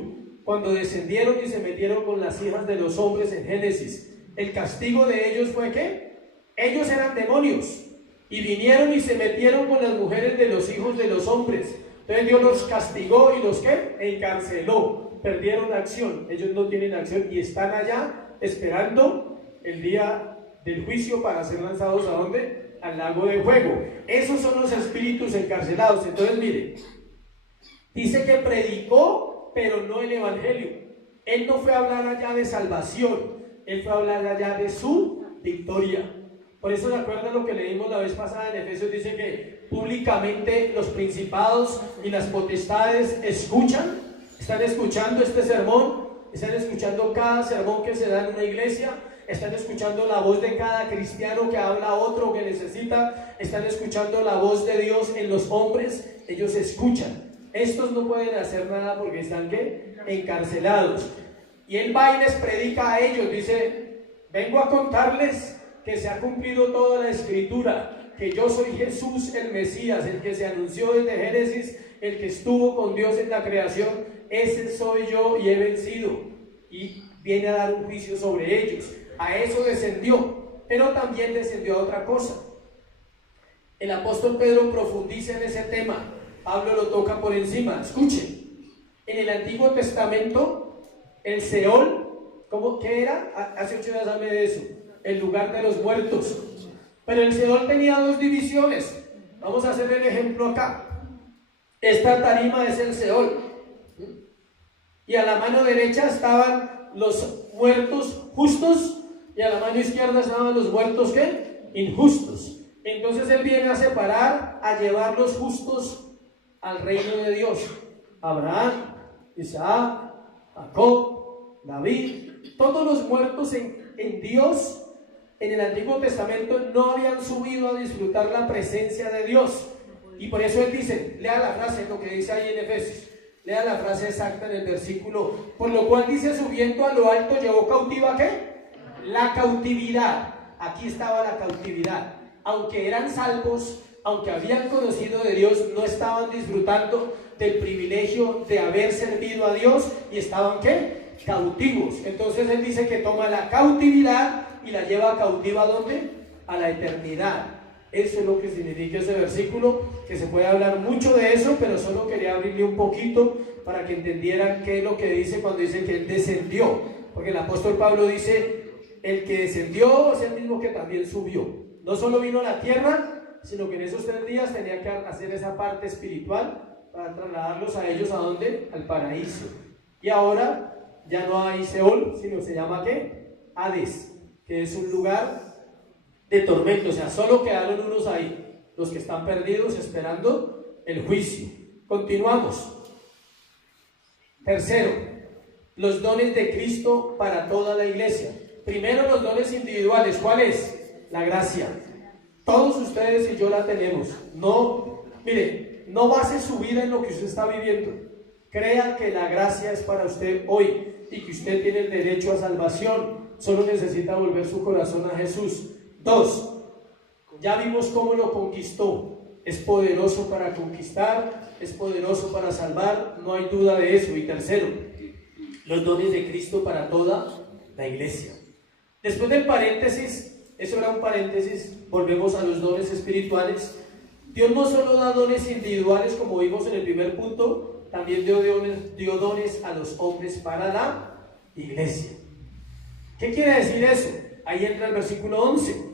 cuando descendieron y se metieron con las hijas de los hombres en Génesis. El castigo de ellos fue ¿qué? Ellos eran demonios y vinieron y se metieron con las mujeres de los hijos de los hombres. Entonces Dios los castigó y los ¿qué? Encarceló. Perdieron acción. Ellos no tienen acción y están allá esperando el día del juicio para ser lanzados ¿a dónde? Al lago de fuego. Esos son los espíritus encarcelados. Entonces mire, dice que predicó, pero no el evangelio. Él no fue a hablar allá de salvación, Él fue a hablar allá de su victoria. Por eso, ¿se acuerdan lo que leímos la vez pasada en Efesios? Dice que públicamente los principados y las potestades están escuchando este sermón, están escuchando cada sermón que se da en una iglesia, están escuchando la voz de cada cristiano que habla a otro que necesita, están escuchando la voz de Dios en los hombres. Ellos escuchan. Estos no pueden hacer nada porque están ¿qué? Encarcelados. Y Él va y les predica a ellos, dice: vengo a contarles que se ha cumplido toda la escritura, que yo soy Jesús el Mesías, el que se anunció desde Génesis, el que estuvo con Dios en la creación. Ese soy yo y he vencido, y viene a dar un juicio sobre ellos. A eso descendió, pero también descendió a otra cosa. El apóstol Pedro profundiza en ese tema. Pablo lo toca por encima. Escuchen, en el Antiguo Testamento, el Seol, ¿qué era? Hace 8 días hablé de eso, el lugar de los muertos. Pero el Seol tenía dos divisiones. Vamos a hacer el ejemplo acá. Esta tarima es el Seol, y a la mano derecha estaban los muertos justos, y a la mano izquierda estaban los muertos, ¿qué? Injustos. Entonces Él viene a separar, a llevar los justos al reino de Dios. Abraham, Isaac, Jacob, David, todos los muertos en Dios, en el Antiguo Testamento, no habían subido a disfrutar la presencia de Dios. Y por eso Él dice, lea la frase, lo que dice ahí en Efesios, lea la frase exacta en el versículo, por lo cual dice, subiendo a lo alto, llevó cautiva, ¿qué? La cautividad. Aquí estaba la cautividad. Aunque eran salvos, aunque habían conocido de Dios, no estaban disfrutando del privilegio de haber servido a Dios, y estaban, ¿qué? Cautivos. Entonces Él dice que toma la cautividad y la lleva cautiva, ¿a dónde? A la eternidad. Eso es lo que significa ese versículo, que se puede hablar mucho de eso, pero solo quería abrirle un poquito para que entendieran qué es lo que dice cuando dice que Él descendió, porque el apóstol Pablo dice, el que descendió es el mismo que también subió. No solo vino a la tierra, sino que en esos 3 días tenía que hacer esa parte espiritual para trasladarlos a ellos, ¿a dónde? Al paraíso. Y ahora ya no hay Seol, sino se llama, ¿qué? Hades, que es un lugar de tormento. O sea, solo quedaron unos ahí, los que están perdidos esperando el juicio. Continuamos. Tercero, los dones de Cristo para toda la iglesia. Primero, los dones individuales. ¿Cuál es? La gracia. Todos ustedes y yo la tenemos. No, mire, no base su vida en lo que usted está viviendo. Crea que la gracia es para usted hoy y que usted tiene el derecho a salvación. Solo necesita volver su corazón a Jesús. 2, ya vimos cómo lo conquistó. Es poderoso para conquistar, es poderoso para salvar, no hay duda de eso. Y tercero, los dones de Cristo para toda la iglesia. Después del paréntesis, eso era un paréntesis, volvemos a los dones espirituales. Dios no solo da dones individuales, como vimos en el primer punto, también dio dones a los hombres para la iglesia. ¿Qué quiere decir eso? Ahí entra el versículo 11.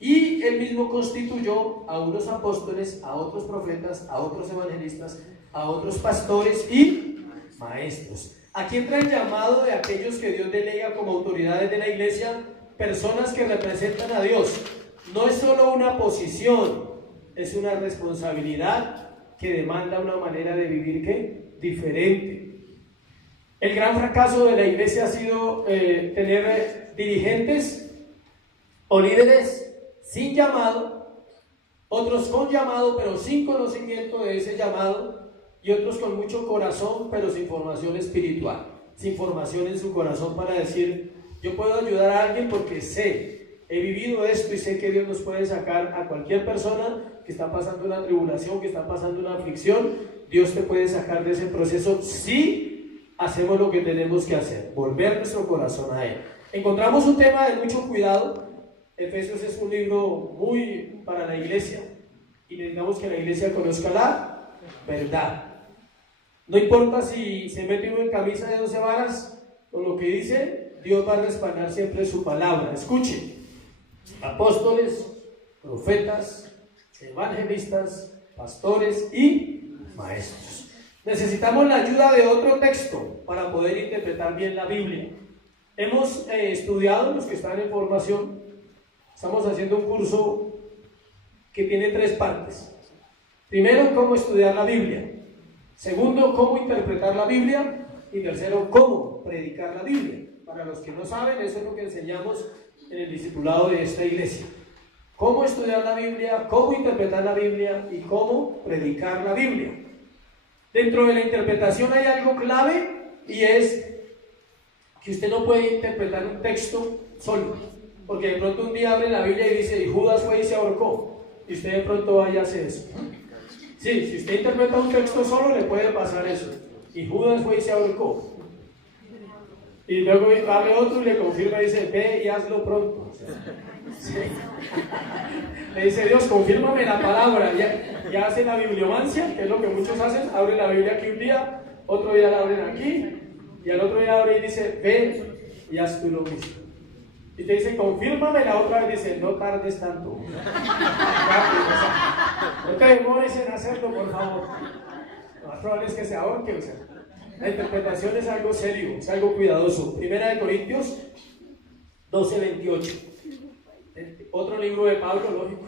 Y Él mismo constituyó a unos apóstoles, a otros profetas, a otros evangelistas, a otros pastores y maestros. Aquí entra el llamado de aquellos que Dios delega como autoridades de la iglesia, personas que representan a Dios. No es solo una posición, es una responsabilidad que demanda una manera de vivir, ¿qué? Diferente. El gran fracaso de la iglesia ha sido tener dirigentes o líderes sin llamado, otros con llamado pero sin conocimiento de ese llamado, y otros con mucho corazón pero sin formación espiritual, sin formación en su corazón para decir, yo puedo ayudar a alguien porque sé, he vivido esto y sé que Dios nos puede sacar a cualquier persona que está pasando una tribulación, que está pasando una aflicción. Dios te puede sacar de ese proceso si hacemos lo que tenemos que hacer, volver nuestro corazón a Él. Encontramos un tema de mucho cuidado. Efesios es un libro muy para la iglesia y necesitamos que la iglesia conozca la verdad. No importa si se mete uno en camisa de 12 varas, con lo que dice, Dios va a respaldar siempre su palabra. Escuche, apóstoles, profetas, evangelistas, pastores y maestros. Necesitamos la ayuda de otro texto para poder interpretar bien la Biblia. Hemos estudiado, los que están en formación, estamos haciendo un curso que tiene 3 partes. Primero, cómo estudiar la Biblia. Segundo, cómo interpretar la Biblia. Y tercero, cómo predicar la Biblia. Para los que no saben, eso es lo que enseñamos en el discipulado de esta iglesia. Cómo estudiar la Biblia, cómo interpretar la Biblia y cómo predicar la Biblia. Dentro de la interpretación hay algo clave, y es que usted no puede interpretar un texto solo. Porque de pronto un día abre la Biblia y dice, y Judas fue y se ahorcó, y usted de pronto vaya y hace eso. Sí, si usted interpreta un texto solo, le puede pasar eso. Y Judas fue y se ahorcó. Y luego abre otro y le confirma y dice, ve y hazlo pronto. Sí. Le dice Dios, confírmame la palabra. Ya hace la bibliomancia, que es lo que muchos hacen. Abren la Biblia aquí un día, otro día la abren aquí, y al otro día abre y dice, ve y haz tú lo mismo. Y te dice, confírmame, la otra vez dice, no tardes tanto. No te demores en hacerlo, por favor. Lo más probable es que se ahorque, o sea. La interpretación es algo serio, es algo cuidadoso. Primera de Corintios 12:28. Otro libro de Pablo, lógico.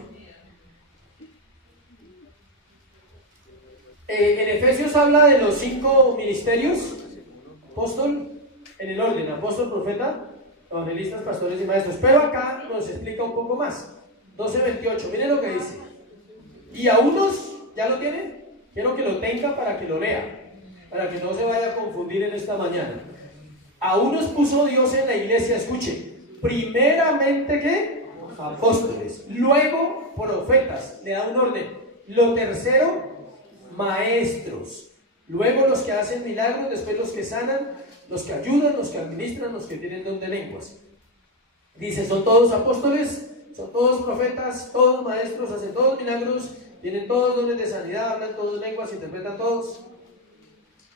En Efesios habla de los 5 ministerios: apóstol, en el orden, apóstol, profeta, evangelistas, pastores y maestros. Pero acá nos explica un poco más. 12:28, miren lo que dice. Y a unos, ¿ya lo tienen? Quiero que lo tenga para que lo lea, para que no se vaya a confundir en esta mañana. A unos puso Dios en la iglesia, escuche, primeramente, ¿qué? Apóstoles, luego profetas, le da un orden. Lo tercero, maestros, luego los que hacen milagros, después los que sanan, los que ayudan, los que administran, los que tienen don de lenguas. Dice, son todos apóstoles, son todos profetas, todos maestros, hacen todos milagros, tienen todos dones de sanidad, hablan todos lenguas, interpretan todos.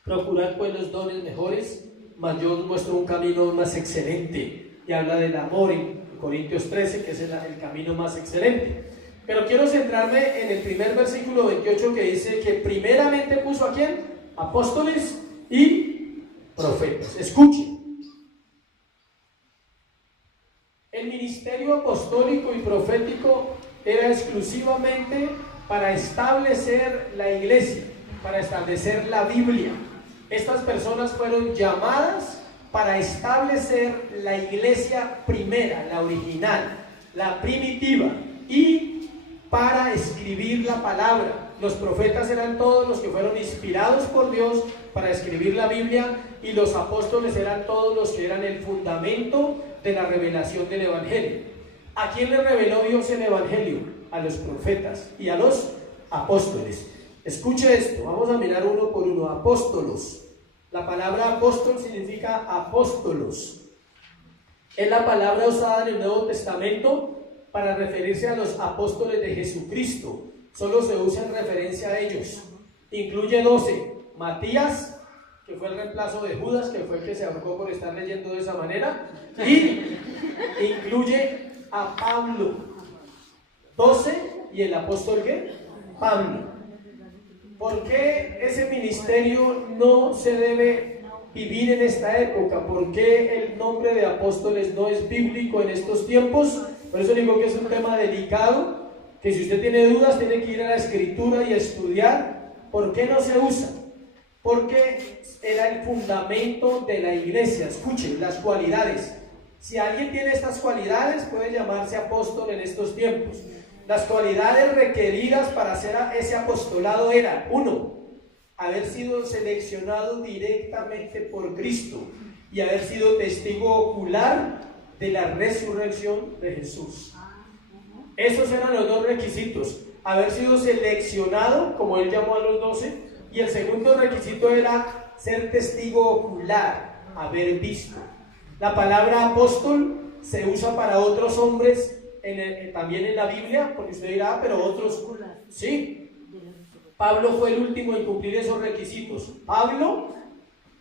Procurad pues los dones mejores, mas yo os muestro un camino más excelente. Y habla del amor en Corintios 13, que es el camino más excelente. Pero quiero centrarme en el primer versículo 28, que dice que primeramente puso ¿a quién? Apóstoles y profetas. Escuchen. El ministerio apostólico y profético era exclusivamente para establecer la iglesia, para establecer la Biblia. Estas personas fueron llamadas para establecer la iglesia primera, la original, la primitiva, y para escribir la palabra. Los profetas eran todos los que fueron inspirados por Dios para escribir la Biblia, y los apóstoles eran todos los que eran el fundamento de la revelación del Evangelio. ¿A quién le reveló Dios el Evangelio? A los profetas y a los apóstoles. Escuche esto, vamos a mirar uno por uno. Apóstolos. La palabra apóstol significa apóstolos. Es la palabra usada en el Nuevo Testamento para referirse a los apóstoles de Jesucristo. Solo se usa en referencia a ellos. Incluye 12. Matías, que fue el reemplazo de Judas, que fue el que se ahorcó por estar leyendo de esa manera. Y incluye a Pablo. 12 y el apóstol ¿qué? Pablo. ¿Por qué ese ministerio no se debe vivir en esta época? ¿Por qué el nombre de apóstoles no es bíblico en estos tiempos? Por eso digo que es un tema delicado, que si usted tiene dudas tiene que ir a la escritura y estudiar. ¿Por qué no se usa? Porque era el fundamento de la iglesia. Escuchen las cualidades. Si alguien tiene estas cualidades puede llamarse apóstol en estos tiempos. Las cualidades requeridas para hacer ese apostolado eran: 1, haber sido seleccionado directamente por Cristo y haber sido testigo ocular de la resurrección de Jesús. Esos eran los 2 requisitos: haber sido seleccionado, como él llamó a los 12, y el segundo requisito era ser testigo ocular, haber visto. La palabra apóstol se usa para otros hombres también en la Biblia, porque usted dirá, pero otros, sí. Pablo fue el último en cumplir esos requisitos. Pablo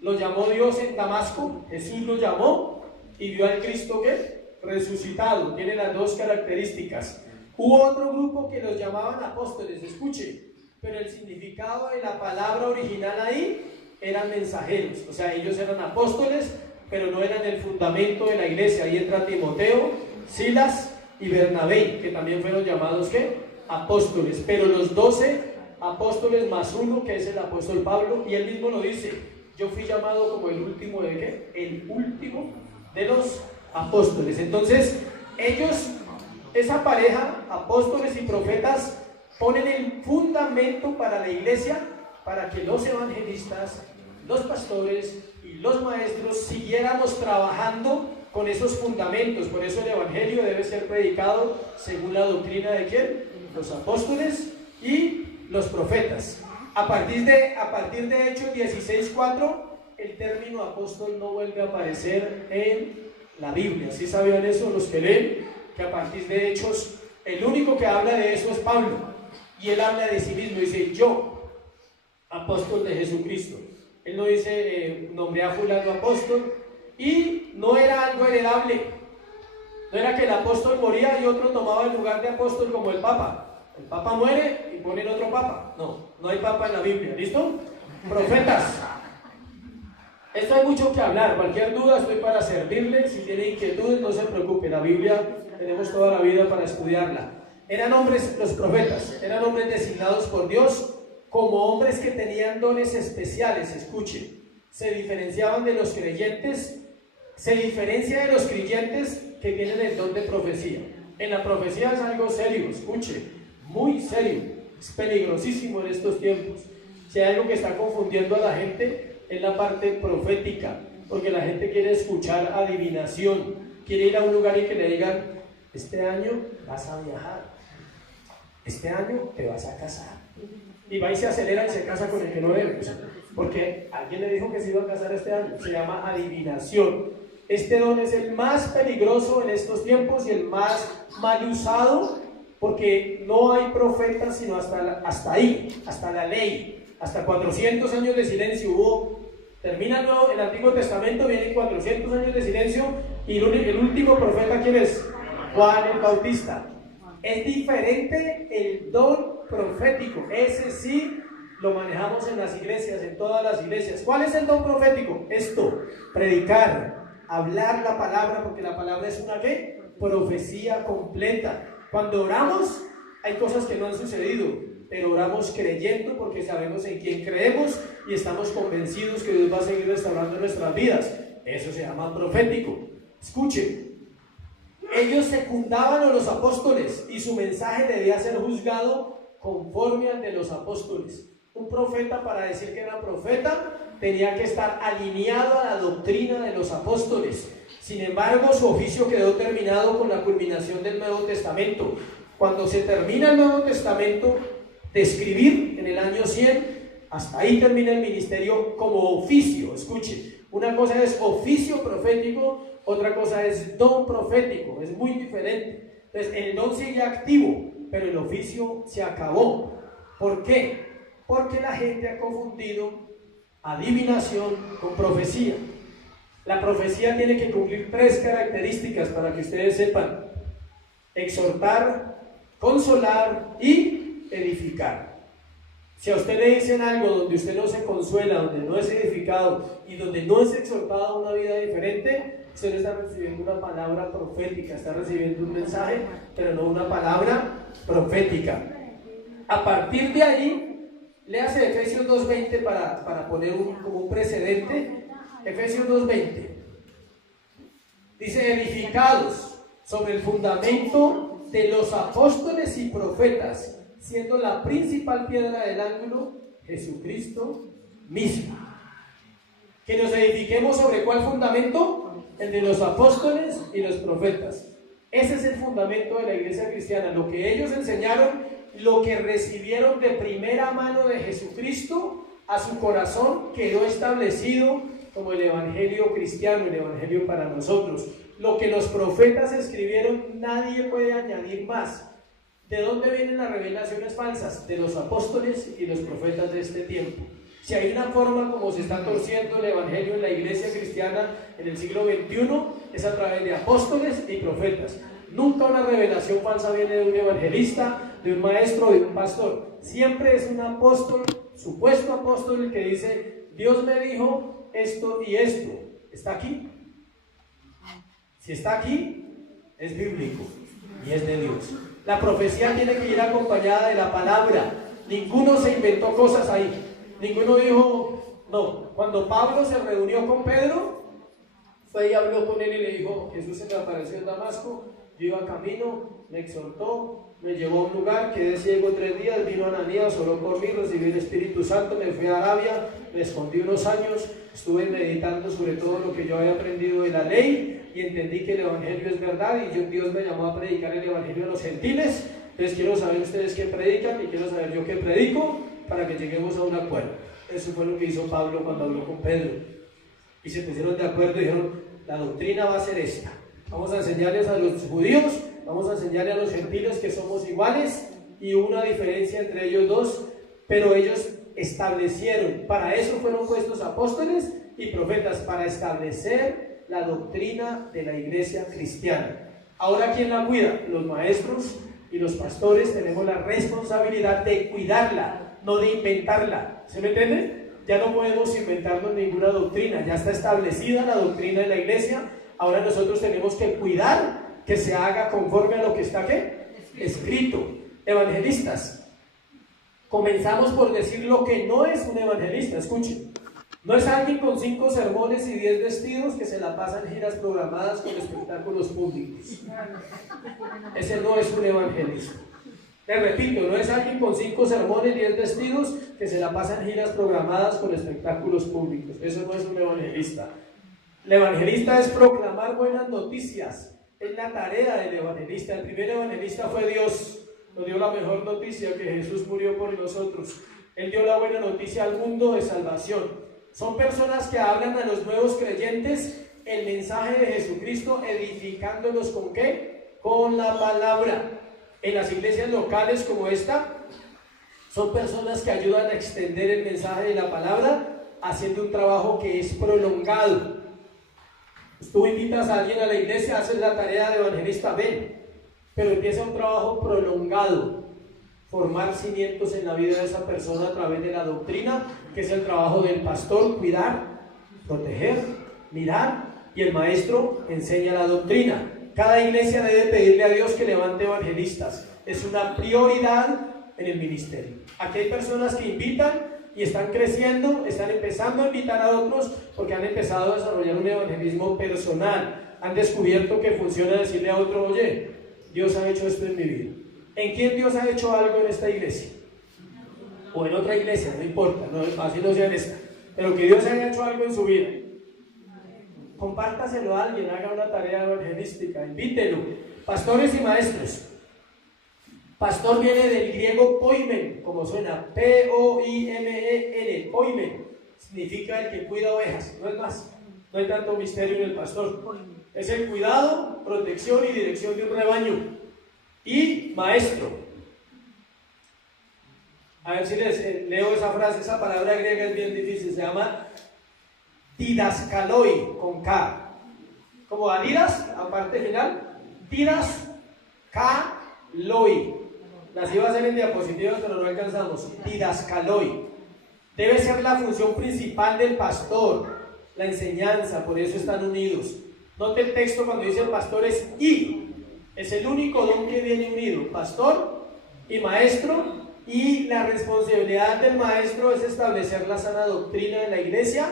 lo llamó Dios en Damasco, Jesús lo llamó y vio al Cristo que resucitado. Tiene las 2 características. Hubo otro grupo que los llamaban apóstoles, escuche, pero el significado de la palabra original ahí eran mensajeros. O sea, ellos eran apóstoles, pero no eran el fundamento de la iglesia. Ahí entra Timoteo, Silas y Bernabé, que también fueron llamados ¿qué? Apóstoles. Pero los 12 apóstoles más 1, que es el apóstol Pablo, y él mismo lo dice: yo fui llamado como el último de ¿qué? El último de los apóstoles. Entonces ellos, esa pareja, apóstoles y profetas, ponen el fundamento para la iglesia, para que los evangelistas, los pastores y los maestros siguiéramos trabajando con esos fundamentos. Por eso el evangelio debe ser predicado según la doctrina de ¿quién? Los apóstoles y los profetas. A partir de Hechos 16:4, el término apóstol no vuelve a aparecer en la Biblia. ¿Sí sabían eso los que leen? Que a partir de Hechos, el único que habla de eso es Pablo, y él habla de sí mismo, dice: yo, apóstol de Jesucristo. Él no dice nombré a fulano apóstol, y no era algo heredable. No era que el apóstol moría y otro tomaba el lugar de apóstol, como el Papa. El Papa muere y ponen otro Papa. No hay Papa en la Biblia. ¿Listo? Profetas. Esto hay mucho que hablar. Cualquier duda estoy para servirle. Si tiene inquietudes, no se preocupe. La Biblia tenemos toda la vida para estudiarla. Eran hombres, los profetas, eran hombres designados por Dios como hombres que tenían dones especiales. Escuche, se diferenciaban de los creyentes. Se diferencia de los creyentes que tienen el don de profecía. En la profecía es algo serio, escuche, muy serio. Es peligrosísimo en estos tiempos. Si hay algo que está confundiendo a la gente, es la parte profética, porque la gente quiere escuchar adivinación, quiere ir a un lugar y que le digan: este año vas a viajar, este año te vas a casar, y va y se acelera y se casa con el que no debe, porque alguien le dijo que se iba a casar este año. Se llama adivinación. Este don es el más peligroso en estos tiempos y el más mal usado, porque no hay profetas sino hasta ahí, hasta la ley. Hasta 400 años de silencio hubo. Termina el Antiguo Testamento, vienen 400 años de silencio, y el último profeta, ¿quién es? Juan el Bautista. Es diferente el don profético. Ese sí lo manejamos en las iglesias, en todas las iglesias. ¿Cuál es el don profético? Esto: predicar, hablar la palabra, porque la palabra es una ¿qué? Profecía completa. Cuando oramos, hay cosas que no han sucedido, pero oramos creyendo, porque sabemos en quién creemos y estamos convencidos que Dios va a seguir restaurando nuestras vidas. Eso se llama profético. Escuchen, ellos secundaban a los apóstoles y su mensaje debía ser juzgado conforme al de los apóstoles. Un profeta, para decir que era profeta, tenía que estar alineado a la doctrina de los apóstoles. Sin embargo, su oficio quedó terminado con la culminación del Nuevo Testamento. Cuando se termina el Nuevo Testamento de escribir, en el año 100, hasta ahí termina el ministerio como oficio. Escuche, una cosa es oficio profético, otra cosa es don profético, es muy diferente. Entonces, el don sigue activo, pero el oficio se acabó. ¿Por qué? Porque la gente ha confundido adivinación con profecía. La profecía tiene que cumplir 3 características para que ustedes sepan: exhortar, consolar y edificar. Si a usted le dicen algo donde usted no se consuela, donde no es edificado y donde no es exhortado a una vida diferente, usted no está recibiendo una palabra profética, está recibiendo un mensaje, pero no una palabra profética. A partir de ahí, léase Efesios 2:20 para poner como un precedente. Efesios 2:20 dice: edificados sobre el fundamento de los apóstoles y profetas, siendo la principal piedra del ángulo Jesucristo mismo. Que nos edifiquemos ¿sobre cuál fundamento? El de los apóstoles y los profetas. Ese es el fundamento de la iglesia cristiana, lo que ellos enseñaron, lo que recibieron de primera mano de Jesucristo a su corazón, quedó establecido como el evangelio cristiano, el evangelio para nosotros. Lo que los profetas escribieron, nadie puede añadir más. ¿De dónde vienen las revelaciones falsas? De los apóstoles y los profetas de este tiempo. Si hay una forma como se está torciendo el evangelio en la iglesia cristiana en el siglo XXI, es a través de apóstoles y profetas. Nunca una revelación falsa viene de un evangelista, de un maestro, de un pastor. Siempre es un apóstol, supuesto apóstol, el que dice: Dios me dijo esto y esto. ¿Está aquí? Si está aquí, es bíblico y es de Dios. La profecía tiene que ir acompañada de la palabra. Ninguno se inventó cosas ahí. Ninguno dijo, no. Cuando Pablo se reunió con Pedro, fue y habló con él y le dijo: Jesús se me apareció en Damasco, yo iba camino, me exhortó, me llevó a un lugar, quedé ciego 3 días, vino Ananías, oró por mí, recibí el Espíritu Santo, me fui a Arabia, me escondí unos años, estuve meditando sobre todo lo que yo había aprendido de la ley y entendí que el evangelio es verdad, y Dios me llamó a predicar el evangelio a los gentiles. Entonces quiero saber ustedes qué predican y quiero saber yo qué predico, para que lleguemos a un acuerdo. Eso fue lo que hizo Pablo cuando habló con Pedro, y se pusieron de acuerdo y dijeron: la doctrina va a ser esta, vamos a enseñarles a los judíos, vamos a enseñarle a los gentiles que somos iguales, y hubo una diferencia entre ellos dos, pero ellos establecieron, para eso fueron puestos apóstoles y profetas, para establecer la doctrina de la iglesia cristiana. Ahora, ¿quién la cuida? Los maestros y los pastores tenemos la responsabilidad de cuidarla, no de inventarla. ¿Se me entiende? Ya no podemos inventarnos ninguna doctrina, ya está establecida la doctrina de la iglesia. Ahora nosotros tenemos que cuidar que se haga conforme a lo que está ¿qué? Escrito. Evangelistas. Comenzamos por decir lo que no es un evangelista. Escuchen. No es alguien con 5 sermones y 10 vestidos que se la pasan giras programadas con espectáculos públicos. Ese no es un evangelista. Les repito, no es alguien con 5 sermones y 10 vestidos que se la pasan giras programadas con espectáculos públicos. Eso no es un evangelista. El evangelista es proclamar buenas noticias. Es la tarea del evangelista. El primer evangelista fue Dios. Nos dio la mejor noticia, que Jesús murió por nosotros. Él dio la buena noticia al mundo de salvación. Son personas que hablan a los nuevos creyentes el mensaje de Jesucristo, edificándolos ¿con qué? Con la palabra. En las iglesias locales como esta, son personas que ayudan a extender el mensaje de la palabra, haciendo un trabajo que es prolongado. Tú invitas a alguien a la iglesia, haces la tarea de evangelista, ven, pero empieza un trabajo prolongado, formar cimientos en la vida de esa persona a través de la doctrina, que es el trabajo del pastor, cuidar, proteger, mirar, y el maestro enseña la doctrina. Cada iglesia debe pedirle a Dios que levante evangelistas. Es una prioridad en el ministerio. Aquí hay personas que invitan y están creciendo, están empezando a invitar a otros porque han empezado a desarrollar un evangelismo personal. Han descubierto que funciona decirle a otro, oye, Dios ha hecho esto en mi vida. ¿En quién Dios ha hecho algo en esta iglesia? O en otra iglesia, no importa, no, así no sea en esta. Pero que Dios haya hecho algo en su vida. Compártaselo a alguien, haga una tarea evangelística, invítelo. Pastores y maestros. Pastor viene del griego poimen, como suena, P-O-I-M-E-N, poimen. Significa el que cuida ovejas, no es más. No hay tanto misterio en el pastor. Es el cuidado, protección y dirección de un rebaño. Y maestro. A ver si les leo esa frase, esa palabra griega es bien difícil, se llama didaskaloi, con K. Como Adidas, aparte final, didaskaloi. Las iba a hacer en diapositivas, pero no alcanzamos. Didaskaloi. Debe ser la función principal del pastor, la enseñanza, por eso están unidos. Note el texto cuando dice el pastor es y. Es el único don que viene unido, pastor y maestro. Y la responsabilidad del maestro es establecer la sana doctrina de la iglesia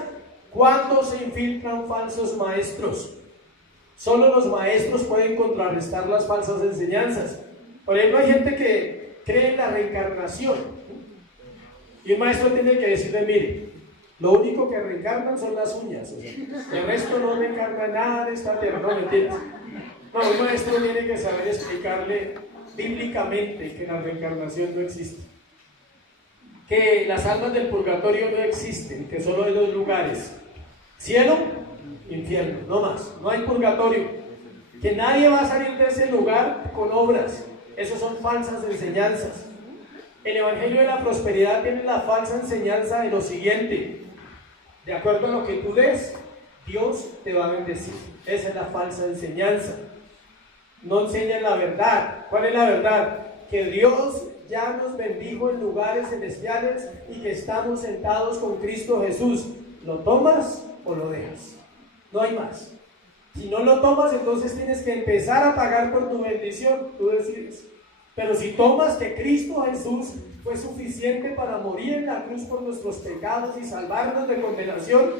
cuando se infiltran falsos maestros. Solo los maestros pueden contrarrestar las falsas enseñanzas. Por ejemplo, hay gente que cree en la reencarnación y un maestro tiene que decirle, mire, lo único que reencarnan son las uñas, o sea, el resto no reencarna nada de esta tierra, no mentiras. No, un maestro tiene que saber explicarle bíblicamente que la reencarnación no existe, que las almas del purgatorio no existen, que solo hay 2 lugares, cielo, infierno, no más, no hay purgatorio, que nadie va a salir de ese lugar con obras. Esas son falsas enseñanzas. El Evangelio de la Prosperidad tiene la falsa enseñanza de lo siguiente: de acuerdo a lo que tú des, Dios te va a bendecir. Esa es la falsa enseñanza. No enseñan la verdad. ¿Cuál es la verdad? Que Dios ya nos bendijo en lugares celestiales y que estamos sentados con Cristo Jesús. ¿Lo tomas o lo dejas? No hay más. Si no lo tomas, entonces tienes que empezar a pagar por tu bendición. Tú decides. Pero si tomas que Cristo Jesús fue suficiente para morir en la cruz por nuestros pecados y salvarnos de condenación,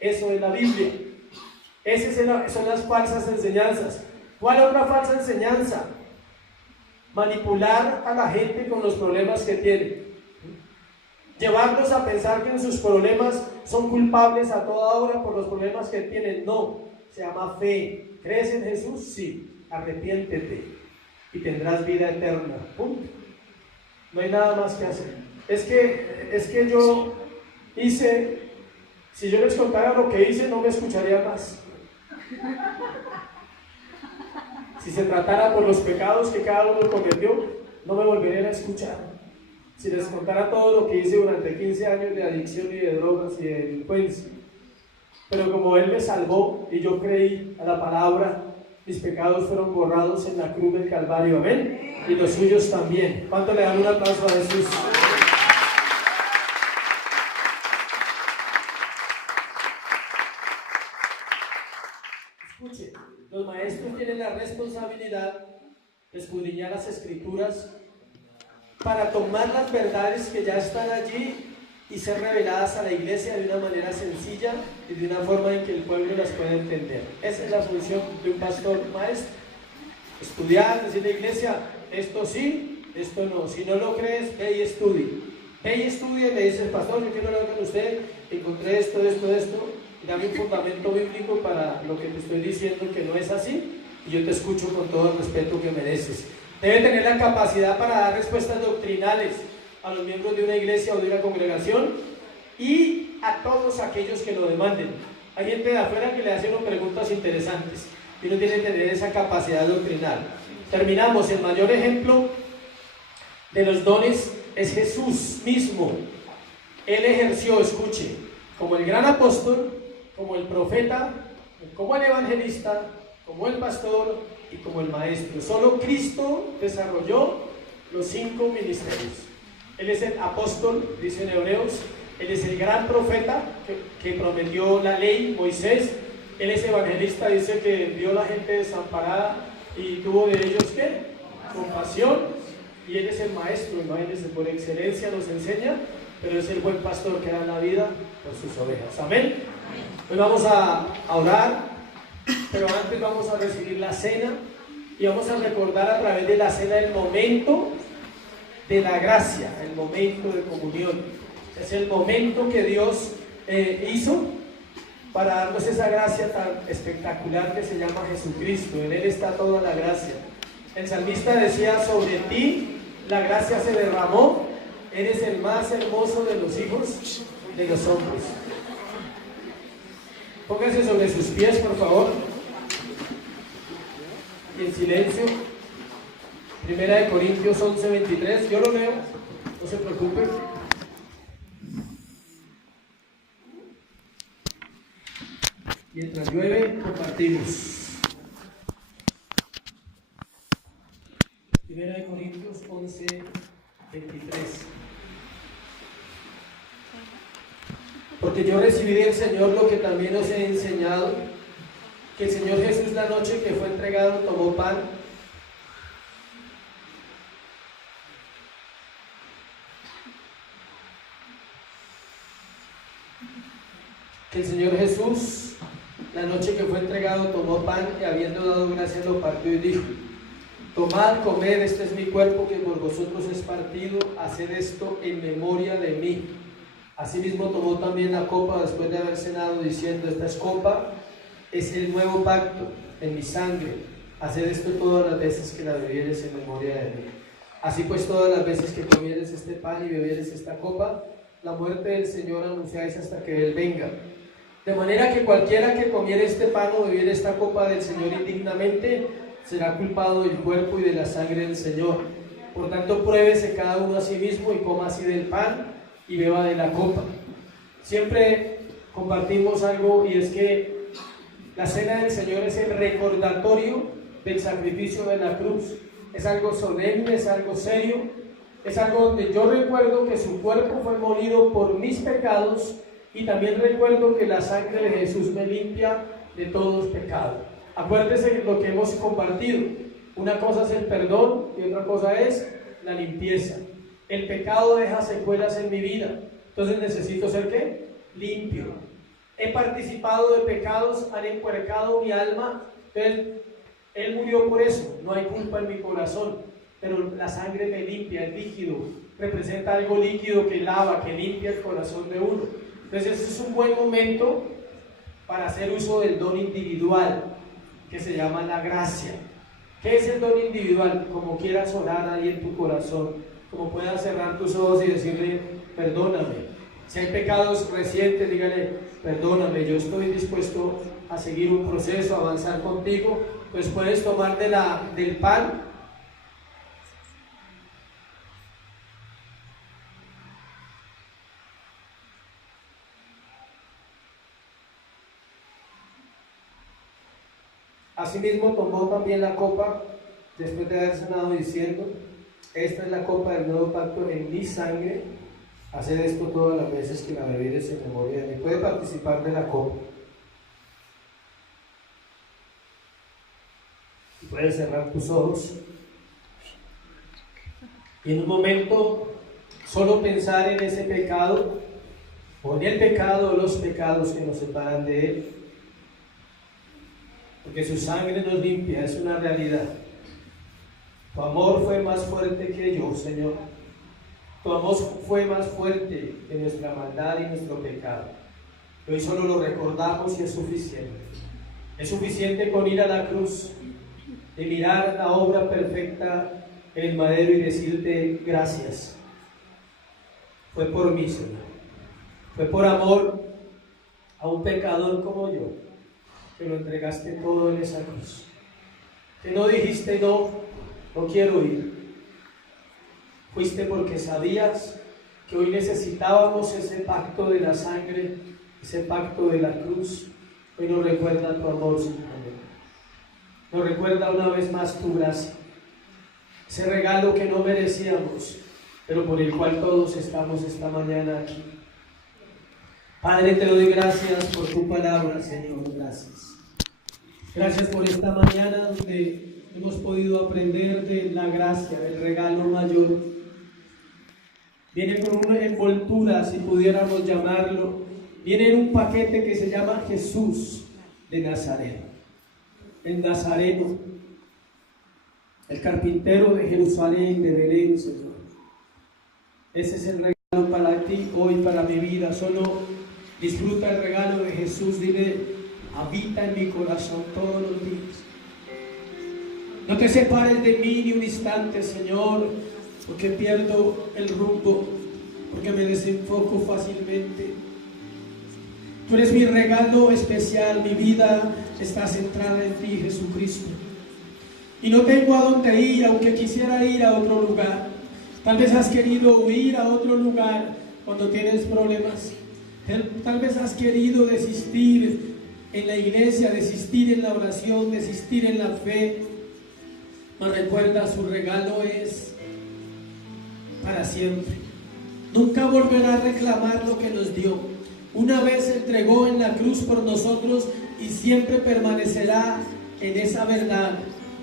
eso es la Biblia. Esas son las falsas enseñanzas. ¿Cuál otra falsa enseñanza? Manipular a la gente con los problemas que tiene. Llevarlos a pensar que en sus problemas son culpables a toda hora por los problemas que tienen. No, se llama fe. ¿Crees en Jesús? Sí. Arrepiéntete y tendrás vida eterna. Punto. No hay nada más que hacer. Es que yo hice, si yo les contara lo que hice, no me escucharía más. Si se tratara por los pecados que cada uno cometió, no me volverían a escuchar. Si les contara todo lo que hice durante 15 años de adicción y de drogas y de delincuencia. Pero como Él me salvó y yo creí a la palabra, mis pecados fueron borrados en la cruz del Calvario. Amén. Y los suyos también. ¿Cuánto le dan un aplauso a Jesús? responsabilidad de escudriñar las Escrituras para tomar las verdades que ya están allí y ser reveladas a la iglesia de una manera sencilla y de una forma en que el pueblo las pueda entender. Esa es la función de un pastor maestro. Estudiar, decirle a la iglesia, esto sí, esto no. Si no lo crees, ve y estudie. Ve y estudie y me dices, pastor, yo quiero hablar con usted, encontré esto, y dame un fundamento bíblico para lo que te estoy diciendo que no es así, y yo te escucho con todo el respeto que mereces. Debe tener la capacidad para dar respuestas doctrinales a los miembros de una iglesia o de una congregación y a todos aquellos que lo demanden. Hay gente de afuera que le hace unas preguntas interesantes y uno tiene que tener esa capacidad doctrinal. Terminamos. El mayor ejemplo de los dones es Jesús mismo. Él ejerció, escuche, como el gran apóstol, como el profeta, como el evangelista, como el pastor y como el maestro. Solo Cristo desarrolló los 5 ministerios. Él es el apóstol, dice en Hebreos. Él es el gran profeta que prometió la ley, Moisés. Él es evangelista, dice que vio a la gente desamparada y tuvo de ellos ¿qué? Compasión. Y él es el maestro, imagínense, por excelencia nos enseña, pero es el buen pastor que da la vida por sus ovejas. Amén. Hoy vamos a orar, pero antes vamos a recibir la cena y vamos a recordar a través de la cena el momento de la gracia, el momento de comunión. Es el momento que Dios hizo para darnos esa gracia tan espectacular que se llama Jesucristo. En Él está toda la gracia. El salmista decía, sobre ti la gracia se derramó, eres el más hermoso de los hijos de los hombres. Pónganse sobre sus pies, por favor, y en silencio. Primera de Corintios 11:23, yo lo leo, no se preocupen. Mientras llueve, compartimos. Primera de Corintios 11:23. Porque yo recibí del Señor lo que también os he enseñado, que el Señor Jesús la noche que fue entregado tomó pan, que el Señor Jesús la noche que fue entregado tomó pan y habiendo dado gracias lo partió y dijo, tomad, comed, este es mi cuerpo que por vosotros es partido, haced esto en memoria de mí. Asimismo tomó también la copa después de haber cenado, diciendo, esta es copa, es el nuevo pacto en mi sangre, haced esto todas las veces que la bebieres en memoria de mí. Así pues todas las veces que comieres este pan y bebieres esta copa, la muerte del Señor anunciáis hasta que Él venga. De manera que cualquiera que comiere este pan o bebiere esta copa del Señor indignamente, será culpado del cuerpo y de la sangre del Señor. Por tanto, pruébese cada uno a sí mismo y coma así del pan y beba de la copa. Siempre compartimos algo, y es que la cena del Señor es el recordatorio del sacrificio de la cruz. Es algo solemne, es algo serio, es algo donde yo recuerdo que su cuerpo fue molido por mis pecados y también recuerdo que la sangre de Jesús me limpia de todos pecados. Acuérdese de lo que hemos compartido. Una cosa es el perdón y otra cosa es la limpieza. El pecado deja secuelas en mi vida, entonces necesito ser ¿qué? Limpio. He participado de pecados, han empuercado mi alma, entonces Él murió por eso, no hay culpa en mi corazón, pero la sangre me limpia, el líquido representa algo líquido que lava, que limpia el corazón de uno. Entonces ese es un buen momento para hacer uso del don individual, que se llama la gracia. ¿Qué es el don individual? Como quieras orar ahí en tu corazón, como puedas cerrar tus ojos y decirle, perdóname. Si hay pecados recientes, dígale, perdóname, yo estoy dispuesto a seguir un proceso, a avanzar contigo. Pues puedes tomar del pan. Asimismo tomó también la copa después de haber cenado diciendo, esta es la copa del nuevo pacto en mi sangre, haced esto todas las veces que la bebieres en memoria de mí. Puede participar de la copa. Puedes cerrar tus ojos y en un momento solo pensar en ese pecado o en el pecado o los pecados que nos separan de Él, porque su sangre nos limpia, es una realidad. Tu amor fue más fuerte que yo, Señor. Tu amor fue más fuerte que nuestra maldad y nuestro pecado. Hoy solo lo recordamos y es suficiente. Es suficiente con ir a la cruz, de mirar la obra perfecta en el madero y decirte gracias. Fue por mí, Señor. Fue por amor a un pecador como yo, que lo entregaste todo en esa cruz. Que no dijiste no quiero ir. Fuiste porque sabías que hoy necesitábamos ese pacto de la sangre, ese pacto de la cruz. Hoy nos recuerda tu amor, Señor. Nos recuerda una vez más tu gracia, ese regalo que no merecíamos, pero por el cual todos estamos esta mañana aquí. Padre, te doy gracias por tu palabra, Señor, gracias. Gracias por esta mañana donde hemos podido aprender de la gracia, del regalo mayor. Viene con una envoltura, si pudiéramos llamarlo, viene en un paquete que se llama Jesús de Nazaret. El Nazareno, el carpintero de Jerusalén, de Belén, Señor. Ese es el regalo para ti hoy, para mi vida. Solo disfruta el regalo de Jesús. Dile, habita en mi corazón todos los días. No te separes de mí ni un instante, Señor, porque pierdo el rumbo, porque me desenfoco fácilmente. Tú eres mi regalo especial, mi vida está centrada en ti, Jesucristo. Y no tengo a dónde ir, aunque quisiera ir a otro lugar. Tal vez has querido huir a otro lugar cuando tienes problemas. Tal vez has querido desistir en la iglesia, desistir en la oración, desistir en la fe. Mas recuerda, su regalo es para siempre. Nunca volverá a reclamar lo que nos dio. Una vez se entregó en la cruz por nosotros y siempre permanecerá en esa verdad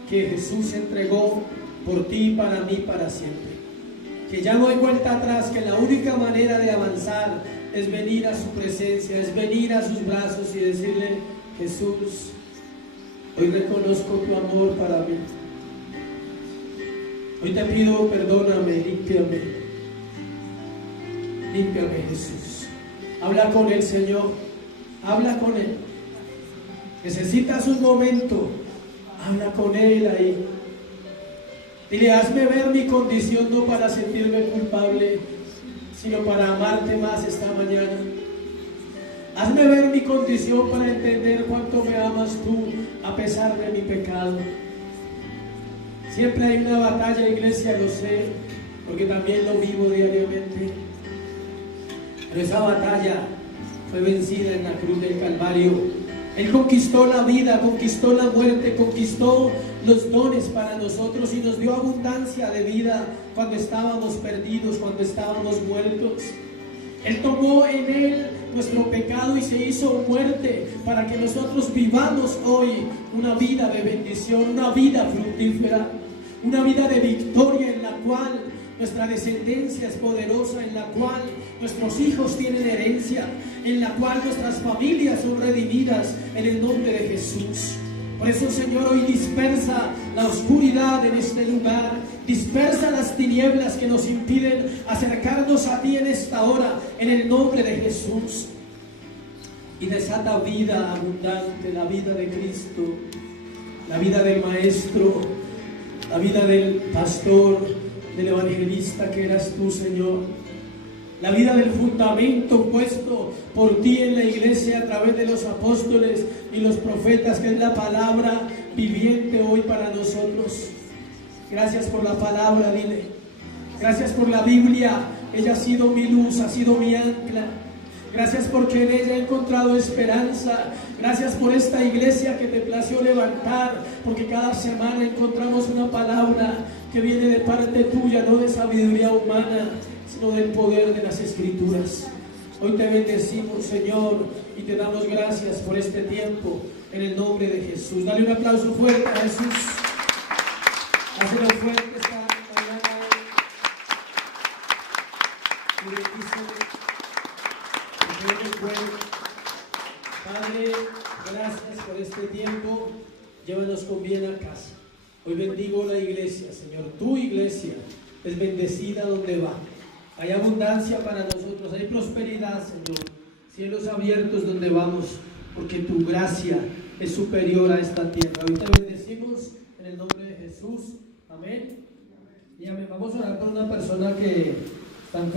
que Jesús se entregó por ti y para mí para siempre. Que ya no hay vuelta atrás, que la única manera de avanzar es venir a su presencia, es venir a sus brazos y decirle, Jesús, hoy reconozco tu amor para mí. Hoy te pido, perdóname, límpiame. Límpiame, Jesús. Habla con el Señor, habla con Él. Necesitas un momento, habla con Él ahí. Dile, hazme ver mi condición no para sentirme culpable, sino para amarte más esta mañana. Hazme ver mi condición para entender cuánto me amas tú a pesar de mi pecado. Siempre hay una batalla, iglesia, lo sé, porque también lo vivo diariamente. Pero esa batalla fue vencida en la cruz del Calvario. Él conquistó la vida, conquistó la muerte, conquistó los dones para nosotros y nos dio abundancia de vida cuando estábamos perdidos, cuando estábamos muertos. Él tomó en Él nuestro pecado y se hizo muerte para que nosotros vivamos hoy una vida de bendición, una vida fructífera, una vida de victoria en la cual nuestra descendencia es poderosa, en la cual nuestros hijos tienen herencia, en la cual nuestras familias son redimidas en el nombre de Jesús. Por eso, Señor, hoy dispersa la oscuridad en este lugar, dispersa las tinieblas que nos impiden acercarnos a ti en esta hora, en el nombre de Jesús. Y desata vida abundante, la vida de Cristo, la vida del Maestro, la vida del pastor, del evangelista que eras tú, Señor. La vida del fundamento puesto por ti en la iglesia a través de los apóstoles y los profetas, que es la palabra viviente hoy para nosotros. Gracias por la palabra, dile. Gracias por la Biblia. Ella ha sido mi luz, ha sido mi ancla. Gracias porque en ella he encontrado esperanza. Gracias por esta iglesia que te plació levantar, porque cada semana encontramos una palabra que viene de parte tuya, no de sabiduría humana, sino del poder de las Escrituras. Hoy te bendecimos, Señor, y te damos gracias por este tiempo en el nombre de Jesús. Dale un aplauso fuerte a Jesús. Dáselo fuerte esta mañana. Y bendice. Padre, gracias por este tiempo. Llévanos con bien a casa. Hoy bendigo la iglesia, Señor. Tu iglesia es bendecida donde va. Hay abundancia para nosotros, hay prosperidad, Señor. Cielos abiertos donde vamos, porque tu gracia es superior a esta tierra. Hoy te bendecimos en el nombre de Jesús. Amén. Y amén. Vamos a orar por una persona que está enferma.